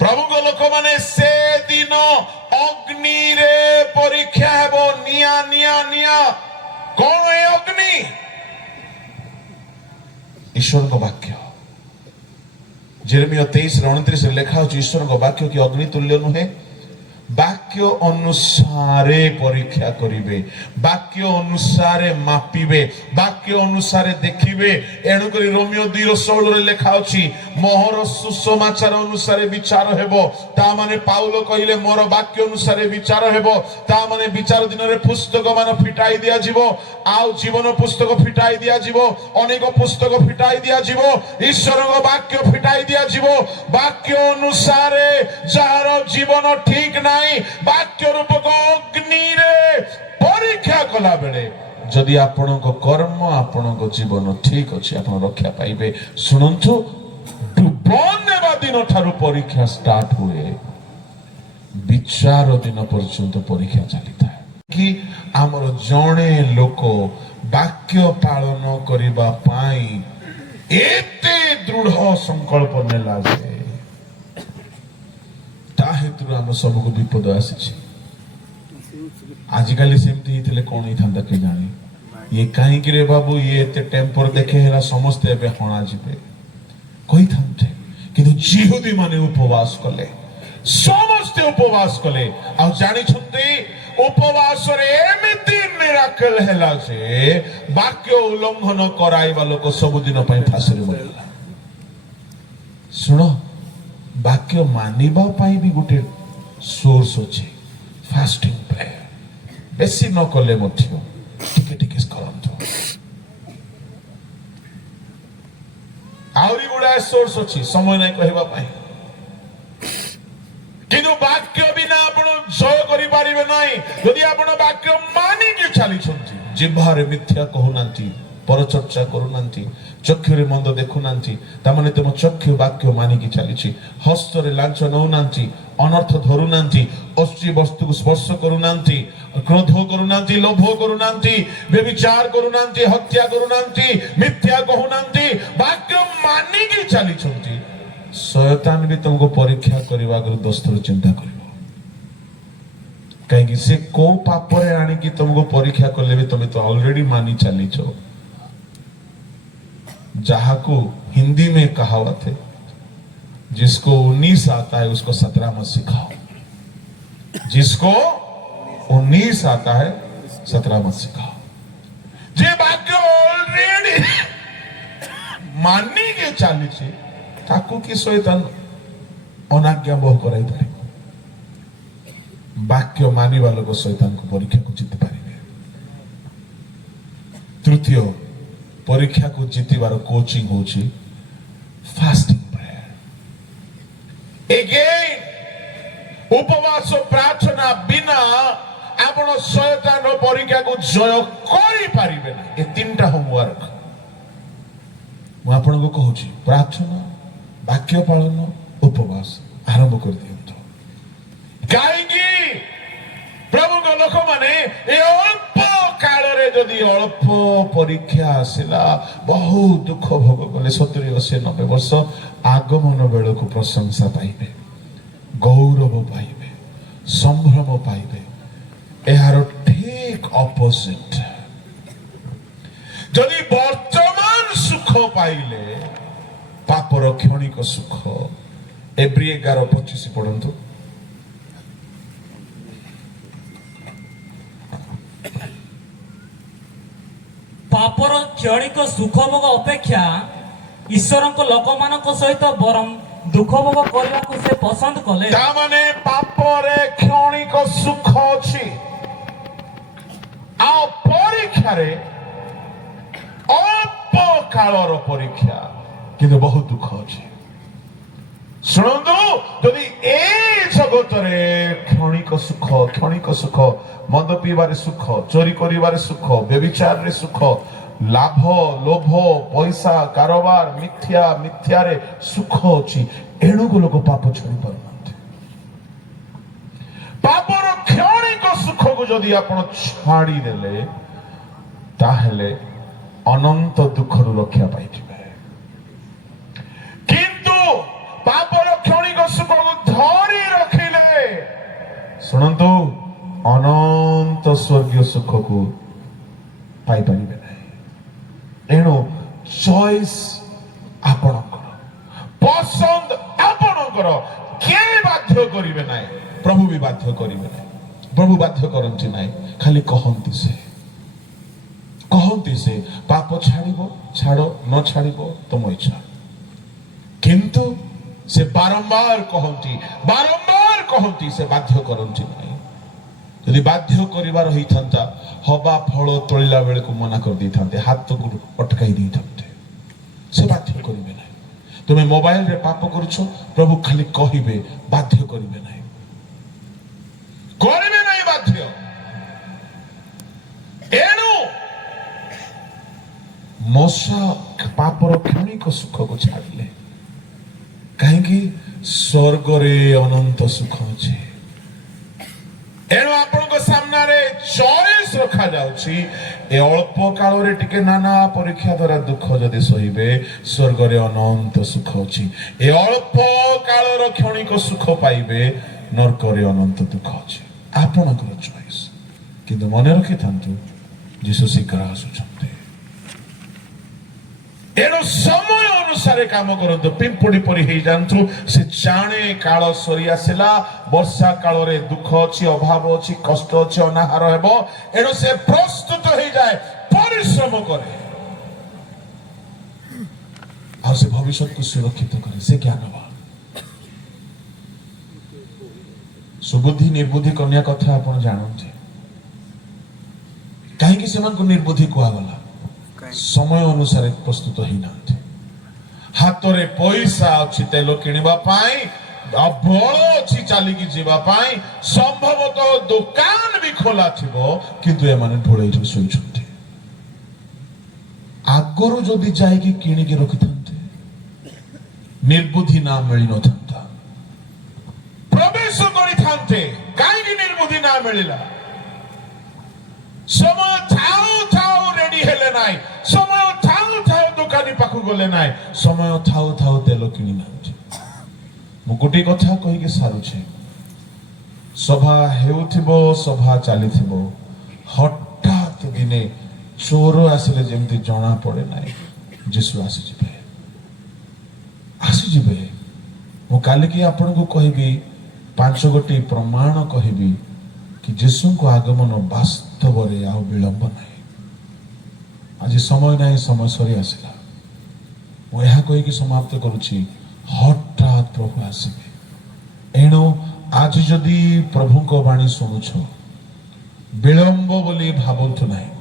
ପ୍ରଭୁଙ୍କ ଲୋକମାନେ ସେ ଦିନ ଅଗ୍ନିରେ ପରୀକ୍ଷା ହେବ। ନିଆଁ ନିଆଁ ନିଆଁ। କଣ ଏ ଅଗ୍ନି? ଈଶ୍ୱରଙ୍କ ବାକ୍ୟ। ଯେରେମିୟା 23:29 ଲେଖା ଅଛି, ଈଶ୍ୱରଙ୍କ ବାକ୍ୟ କି ଅଗ୍ନି ତୁଲ୍ୟ ନୁହେଁ। ବାକ୍ୟ ଅନୁସାରେ ପରୀକ୍ଷା କରିବେ, ବାକ୍ୟ ଅନୁସାରେ ମାପିବେ, ବାକ୍ୟ ଅନୁସାରେ ଦେଖିବେ। ଏଣୁକରି ରୋମିଓ 2:16 ଲେଖା ଅଛି, ମୋହର ସୁସମାଚାର ଅନୁସାରେ ବିଚାର ହେବ। ତା ମାନେ ପାଉଲ କହିଲେ ମୋର ବାକ୍ୟ ଅନୁସାରେ ବିଚାର ହେବ। ତା ମାନେ ବିଚାର ଦିନରେ ପୁସ୍ତକ ମାନ ଫିଟାଇ ଦିଆଯିବ, ଆଉ ଜୀବନ ପୁସ୍ତକ ଫିଟାଇ ଦିଆଯିବ, ଅନେକ ପୁସ୍ତକ ଫିଟାଇ ଦିଆଯିବ, ଈଶ୍ୱରଙ୍କ ବାକ୍ୟ ଫିଟାଇ ଦିଆଯିବ। ବାକ୍ୟ ଅନୁସାରେ ଯାହାର ଜୀବନ ଠିକ ନାହିଁ, ବାକ୍ୟ ରୂପକ ଅଗ୍ନିରେ ପରୀକ୍ଷା କଲା ବେଳେ ଯଦି ଆପଣଙ୍କ କର୍ମ ଆପଣଙ୍କ ଜୀବନ ଠିକ ଅଛି, ଆପଣ ରକ୍ଷା ପାଇବେ। ଶୁଣନ୍ତୁ, ଡୁବ ନେବା ଦିନ ଠାରୁ ପରୀକ୍ଷା ଷ୍ଟାର୍ଟ ହୁଏ, ବିଚାର ଦିନ ପର୍ଯ୍ୟନ୍ତ ପରୀକ୍ଷା ଚାଲିଥାଏ। କି ଆମର ଜଣେ ଲୋକ ବାକ୍ୟ ପାଳନ କରିବା ପାଇଁ ଏତେ ଦୃଢ ସଂକଳ୍ପ ନେଲା ଯେ ତା ହେତୁରୁ ଆମ ସବୁକୁ ବିପଦ ଆସିଛି। ଆଜିକାଲି ସେମିତି ହେଇଥିଲେ କଣ ହେଇଥାନ୍ତା କେଜାଣି? ଇଏ କାହିଁକି ରେ ବାବୁ ଇଏ ଏତେ ଟେମ୍ପର ଦେଖେ ହେଲା, ସମସ୍ତେ ଏବେ ହଣା ଯିବେ କହିଥାନ୍ତେ। କିନ୍ତୁ ଜିହୁଦୀ ମାନେ ଉପବାସ କଲେ, ସମସ୍ତେ ଉପବାସ କଲେ। ଆଉ ଜାଣିଛନ୍ତି, ଉପବାସରେ ଏମିତି ମିରାକଲ ହେଲା ଯେ ବାକ୍ୟ ଉଲ୍ଲଂଘନ କରାଇବା ଲୋକ ସବୁଦିନ ପାଇଁ ଫାଶୀରେ ମରିଗଲା। ଶୁଣ, ବାକ୍ୟ ମାନିବା ପାଇଁ ବି ଗୋଟେ ସୋର୍ସ ଅଛି, ଫାଷ୍ଟିଂ ପ୍ରେୟର। ବେଶୀ ନ କଲେ ମଧ୍ୟ ଟିକେ ଟିକେ କରନ୍ତୁ। ଆହୁରି ଗୁଡାଏ ସୋର୍ସ ଅଛି, ସମୟ ନାହିଁ କହିବା ପାଇଁ। କିନ୍ତୁ ବାକ୍ୟ ବିନା ଆପଣ ଜୟ କରିପାରିବେ ନାହିଁ। ଯଦି ଆପଣ ବାକ୍ୟ ମାନିକି ଚାଲିଛନ୍ତି, ଜିହ୍ୱାରେ ମିଥ୍ୟା କହୁନାହାନ୍ତି, ପରଚର୍ଚ୍ଚା କରୁନାହାନ୍ତି, ଚକ୍ଷୁରେ ମନ୍ଦ ଦେଖୁନାହାନ୍ତି, ତାମାନେ ତୁମ ଚକ୍ଷୁ ବାକ୍ୟ ମାନିକି ଚାଲିଛି। ହସ୍ତରେ ଲାଞ୍ଚ ନେଉନାହାନ୍ତି, ଅନର୍ଥ ଧରୁନାହାନ୍ତି, ଅଶ୍ଳୀଳ ବସ୍ତୁକୁ ସ୍ପର୍ଶ କରୁନାହାନ୍ତି, କ୍ରୋଧ କରୁନାହାନ୍ତି, ଲୋଭ କରୁନାହାନ୍ତି, ବ୍ୟଭିଚାର କରୁନାହାନ୍ତି, ହତ୍ୟା କରୁନାହାନ୍ତି, ମିଥ୍ୟା କହୁନାହାନ୍ତି, ବାକ୍ୟ ମାନିକି ଚାଲିଛନ୍ତି। ଶୟତାନ ବି ତୁମକୁ ପରୀକ୍ଷା କରିବା ଆଗରୁ 10 ଥର ଚିନ୍ତା କରିବ। କାହିଁକି? ସେ କୋଉ ପାପରେ ଆଣିକି ତୁମକୁ ପରୀକ୍ଷା କଲେ ବି ତମେ ତ ଅଲରେडी ମାନି ଚାଲିଛ। जहां हिंदी में कहावत है, जिसको 19 आता है उसको 17 मत सिखाओ, जिसको 19 आता है 17 मत सिखाओ। जे वाक्य ऑलरेडी मानी के चली ताकू कि शैतान अनाज्ञा बह कराई पारे। वाक्य मानिबा लोक शैतान को परीक्षा को जीति पारे। तृतीय परीक्षा को जीतबार कोचिंग होची फास्टिंग प्रेयर। अगेन उपवास प्रार्थना बिना आपण शैतान परीक्षा को जय करि पारिबे ना। ए तीनटा होमवर्क मु आपन को कहूची, प्रार्थना, वाक्य पालन, उपवास आरंभ कर दियंतो। काहेकि प्रभु को लोक माने ए अल्प काल रे जदि अल्प परीक्षा आसिला बहुत दुख भोग कले 70, 80, 90 वर्ष आगमन बेल को प्रशंसा पाइबे, गौरव पाइबे, संभ्रम पाइबे। एहार ठीक अपोजिट जदि वर्तमान सुख पाइले पापर क्षणिक सुख। एब्री 11:25 पढ़ंतु। पापर क्षणिक सुख भोग अपेक्षा ईश्वर लोक मान सहित बरम दुख भोग करने को से पसंद कले। तामाने पापरे क्षणिक सुख अछि आ परीक्षा रे अल्प कालर परीक्षा किंतु बहुत दुख अछि। शुणु, यदि ए जगत रे क्षणिक सुख मद पीबार सुख, चोरी करिबार सुख, व्यभिचार रे सुख, लाभ लोभ पैसा कारोबार मिथ्या रे सुख अछि, एणु को लोक पाप छाड़ी पारनांते। पापर क्षणिक सुख को जदि आपण छाड़ी देले ताहेले अनंत दुख रु रक्षा पाइथिबे। किंतु पापर क्षणिक सुख को धरी रखिले ଶୁଣନ୍ତୁ, ଅନନ୍ତ ସ୍ୱର୍ଗୀୟ ସୁଖକୁ ପାଇପାରିବେ ନାହିଁ। ଏଣୁ ଚଏସ୍ ଆପଣଙ୍କର, ପସନ୍ଦ ଆପଣଙ୍କର, କିଏ ବାଧ୍ୟ କରିବେ ନାହିଁ। ପ୍ରଭୁ ବି ବାଧ୍ୟ କରିବେ ନାହିଁ। ପ୍ରଭୁ ବାଧ୍ୟ କରନ୍ତି ନାହିଁ, ଖାଲି କହନ୍ତି ସେ ପାପ ଛାଡ଼ିବ ଛାଡ଼, ନ ଛାଡ଼ିବ ତମ ଇଚ୍ଛା। କିନ୍ତୁ ସେ ବାରମ୍ବାର କହନ୍ତି, ସେ ବାଧ୍ୟ କରନ୍ତି ନାହିଁ। ଯଦି ବାଧ୍ୟ କରିବାର ହେଇଥାନ୍ତା, ହବା ଫଳ ତୋଳିଲା ବେଳକୁ ମନା କରିଦେଇଥାନ୍ତେ, ହାତକୁ ଅଟକାଇ ଦେଇଥାନ୍ତେ। ସେ ବାଧ୍ୟ କରିବେ ନାହିଁ। ତୁମେ ମୋବାଇଲରେ ପାପ କରୁଛ, ପ୍ରଭୁ ଖାଲି କହିବେ, ବାଧ୍ୟ କରିବେ ନାହିଁ, ବାଧ୍ୟ। ଏଣୁ ମଶା ପାପର କ୍ଷଣିକ ସୁଖକୁ ଛାଡ଼ିଲେ, କାହିଁକି? ସ୍ୱର୍ଗରେ ଅନନ୍ତ ସୁଖ ଅଛି। ଏଣୁ ଆପଣଙ୍କ ସାମ୍ନାରେ ଚଏସ୍ ରଖାଯାଉଛି। ଏ ଅଳ୍ପ କାଳରେ ଟିକେ ନାନା ପରୀକ୍ଷା ଦ୍ୱାରା ଦୁଃଖ ଯଦି ସହିବେ, ସ୍ୱର୍ଗରେ ଅନନ୍ତ ସୁଖ ଅଛି। ଏ ଅଳ୍ପ କାଳର କ୍ଷଣିକ ସୁଖ ପାଇବେ, ନର୍କରେ ଅନନ୍ତ ଦୁଃଖ ଅଛି। ଆପଣଙ୍କର ଚଏସ୍। କିନ୍ତୁ ମନେ ରଖିଥାନ୍ତୁ, ଯୀଶୁ ଶୀଘ୍ର ଆସୁଛନ୍ତି। ଏଣୁ ସମୟ ଅନୁସାରେ କାମ କରନ୍ତୁ। ପିମ୍ପୁଡ଼ି ପରି ହେଇଯାଆନ୍ତୁ। ସେ ଜାଣେ କାଳ ସରି ଆସିଲା, ବର୍ଷା କାଳରେ ଦୁଃଖ ଅଛି, ଅଭାବ ଅଛି, କଷ୍ଟ ଅଛି, ଅନାହାର ହେବ। ଏଣୁ ସେ ପ୍ରସ୍ତୁତ ହେଇଯାଏ, ପରିଶ୍ରମ କରେ, ଆଉ ସେ ଭବିଷ୍ୟତକୁ ସୁରକ୍ଷିତ କରେ। ସେ ଜ୍ଞାନବାନ। ସୁବୁଦ୍ଧି ନିର୍ବୁଦ୍ଧି କନ୍ୟା କଥା ଆପଣ ଜାଣନ୍ତି। କାହିଁକି ସେମାନଙ୍କୁ ନିର୍ବୁଦ୍ଧି କୁହାଗଲା? ସମୟ ଅନୁସାରେ ପ୍ରସ୍ତୁତ ହେଇନାହାନ୍ତି। ହାତରେ ପଇସା ଅଛି ତେଲ କିଣିବା ପାଇଁ, ବଳ ଅଛି ଚାଲିକି ଯିବା ପାଇଁ, ସମ୍ଭବତଃ ଦୋକାନ ବି ଖୋଲା ଥିବ, କିନ୍ତୁ ଏମାନେ ଢୋଳେଇରେ ଶୋଇଛନ୍ତି। ଆଗରୁ ଯଦି ଯାଇକି କିଣିକି ରଖିଥାନ୍ତେ, ନିର୍ବୁଦ୍ଧି ନା ମିଳିନଥାନ୍ତା, ପ୍ରବେଶ କରିଥାନ୍ତେ। କାହିଁକି ନିର୍ବୁଦ୍ଧି ନା ମିଳିଲା? ସମୟ ଥାଉ ଥାଉ ରେଡି ହେଲେ ନାହିଁ, ସମୟ ଥାଉ ଥାଉ ଦୋକାନୀ ପାଖକୁ ଗଲେ ନାହିଁ, ସମୟ ଥାଉ ଥାଉ ତେଲ କିଣି ନାହାନ୍ତି। ମୁଁ ଗୋଟିଏ କଥା କହିକି ସାରୁଛି। ସଭା ହେଉଥିବ, ସଭା ଚାଲିଥିବ, ହଠାତ୍ ଦିନେ ଚୋର ଆସିଲେ ଯେମିତି ଜଣା ପଡେ ନାହିଁ, ଯୀଶୁ ଆସିଯିବେ। ମୁଁ କାଲିକି ଆପଣଙ୍କୁ କହିବି, 5 ଗୋଟି ପ୍ରମାଣ କହିବି କି ଯୀଶୁଙ୍କ ଆଗମନ ବାସ୍ତବରେ ଆଉ ବିଳମ୍ବ ନାହିଁ। ଆଜି ସମୟ ନାହିଁ, ସମୟ ସରି ଆସିଲା। ମୁଁ ଏହା କହିକି ସମାପ୍ତ କରୁଛି, ହଠାତ୍ ପ୍ରଭୁ ଆସିବେ। ଏଣୁ ଆଜି ଯଦି ପ୍ରଭୁଙ୍କ ବାଣୀ ଶୁଣୁଛ, ବିଳମ୍ବ ବୋଲି ଭାବନ୍ତୁ ନାହିଁ।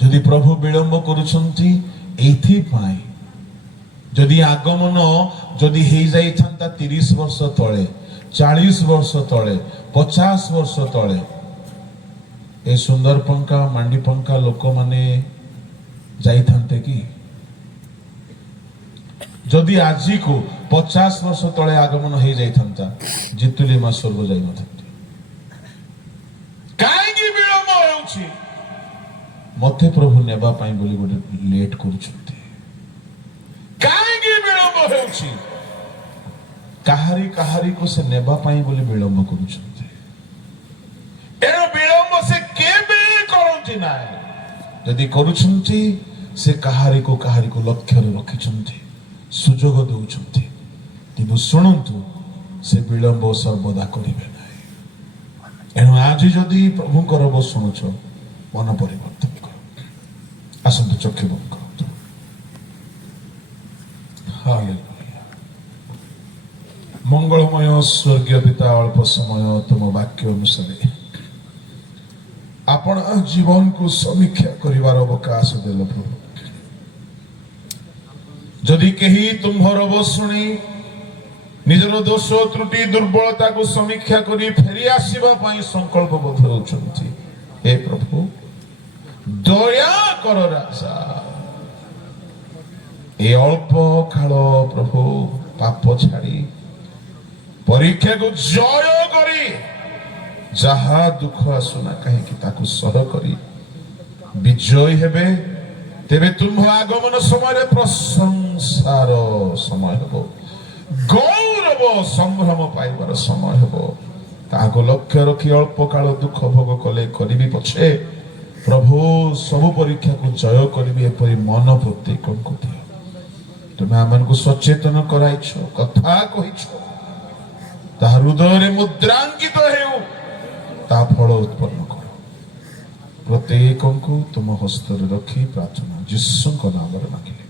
ଯଦି ପ୍ରଭୁ ବିଳମ୍ବ କରୁଛନ୍ତି ଏଇଥିପାଇଁ, ଯଦି ଆଗମନ ଯଦି ହେଇଯାଇଥାନ୍ତା 30 ବର୍ଷ ତଳେ, 40 ବର୍ଷ ତଳେ, 50 ବର୍ଷ ତଳେ, ଏ ସୁନ୍ଦର ପଙ୍କା ମାଣ୍ଡି ପଙ୍କା ଲୋକମାନେ ଯାଇଥାନ୍ତେ କି? ଯଦି ଆଜିକୁ 50 ବର୍ଷ ତଳେ ଆଗମନ ହେଇଯାଇଥାନ୍ତା, ଜିତୁଲି ମା ସ୍ୱର୍ଗ ଯାଇନଥାନ୍ତେ। କାହିଁକି ବିଳମ୍ବ ହେଉଛି? ମତେ ପ୍ରଭୁ ନେବା ପାଇଁ ବୋଲି ଗୋଟେ ଲେଟ୍ କରୁଛନ୍ତି। କାହିଁକି ବିଳମ୍ବ ହେଉଛି? କାହାରିକୁ ସେ ନେବା ପାଇଁ ବୋଲି ବିଳମ୍ବ କରୁଛନ୍ତି। ଏଣୁ ବିଳମ୍ବ ସେ କେବେ କରନ୍ତି ନାହିଁ। ଯଦି କରୁଛନ୍ତି, ସେ କାହାରିକୁ ଲକ୍ଷ୍ୟରେ ରଖିଛନ୍ତି, ସୁଯୋଗ ଦେଉଛନ୍ତି। କିନ୍ତୁ ଶୁଣନ୍ତୁ, ସେ ବିଳମ୍ବ ସର୍ବଦା କରିବେ ନାହିଁ। ଏଣୁ ଆଜି ଯଦି ପ୍ରଭୁଙ୍କର ରବ ଶୁଣୁଛ, ମନ ପରିବର୍ତ୍ତନ କର। ଆସନ୍ତୁ, ଚକ୍ଷୁ ବନ୍ଦ କରନ୍ତୁ। ହାଲେଲୁୟା। ମଙ୍ଗଳମୟ ସ୍ୱର୍ଗୀୟ ପିତା, ଅଳ୍ପ ସମୟ ତୁମ ବାକ୍ୟ ଅନୁସାରେ ଆପଣ ଜୀବନକୁ ସମୀକ୍ଷା କରିବାର ଅବକାଶ ଦେଲ ପ୍ରଭୁ। ଯଦି କେହି ତୁମ୍ଭର ରବ ଶୁଣି ନିଜର ଦୋଷ ତ୍ରୁଟି ଦୁର୍ବଳତାକୁ ସମୀକ୍ଷା କରି ଫେରି ଆସିବା ପାଇଁ ସଂକଳ୍ପବଦ୍ଧ ହେଉଛନ୍ତି, ହେ ପ୍ରଭୁ ଦୟା କର ରାଜା। ଏ ଅଳ୍ପ କାଳ ପ୍ରଭୁ ପାପ ଛାଡ଼ି ପରୀକ୍ଷାକୁ ଜୟ କରି, ଯାହା ଦୁଃଖ ଆସୁନା କାହିଁକି ତାକୁ ସହ କରି ବିଜୟ ହେବେ। ତେବେ ତୁମ୍ଭ ଆଗମନ ସମୟରେ ପ୍ରଶଂସାର ସମୟ ହେବ, ଗୌରବ ସମ୍ଭ୍ରମ ପାଇବାର ସମୟ ହେବ। ତାହାକୁ ଲକ୍ଷ୍ୟ ରଖି ଅଳ୍ପ କାଳ ଦୁଃଖ ଭୋଗ କଲେ କରିବି ପଛେ ପ୍ରଭୁ ସବୁ ପରୀକ୍ଷାକୁ ଜୟ କରିବି ଏପରି ମନ ପ୍ରତ୍ୟେକଙ୍କୁ ଦିଅ। ତୁମେ ଆମମାନଙ୍କୁ ସଚେତନ କରାଇଛ, କଥା କହିଛ, ତାହା ହୃଦୟରେ ମୁଦ୍ରାଙ୍କିତ ହେଉ, ତା ଫଳ ଉତ୍ପନ୍ନ କର। ପ୍ରତ୍ୟେକଙ୍କୁ ତୁମ ହସ୍ତରେ ରଖି ପ୍ରାର୍ଥନା ଯୀଶୁଙ୍କ ନାମରେ ମାଗିଲେ।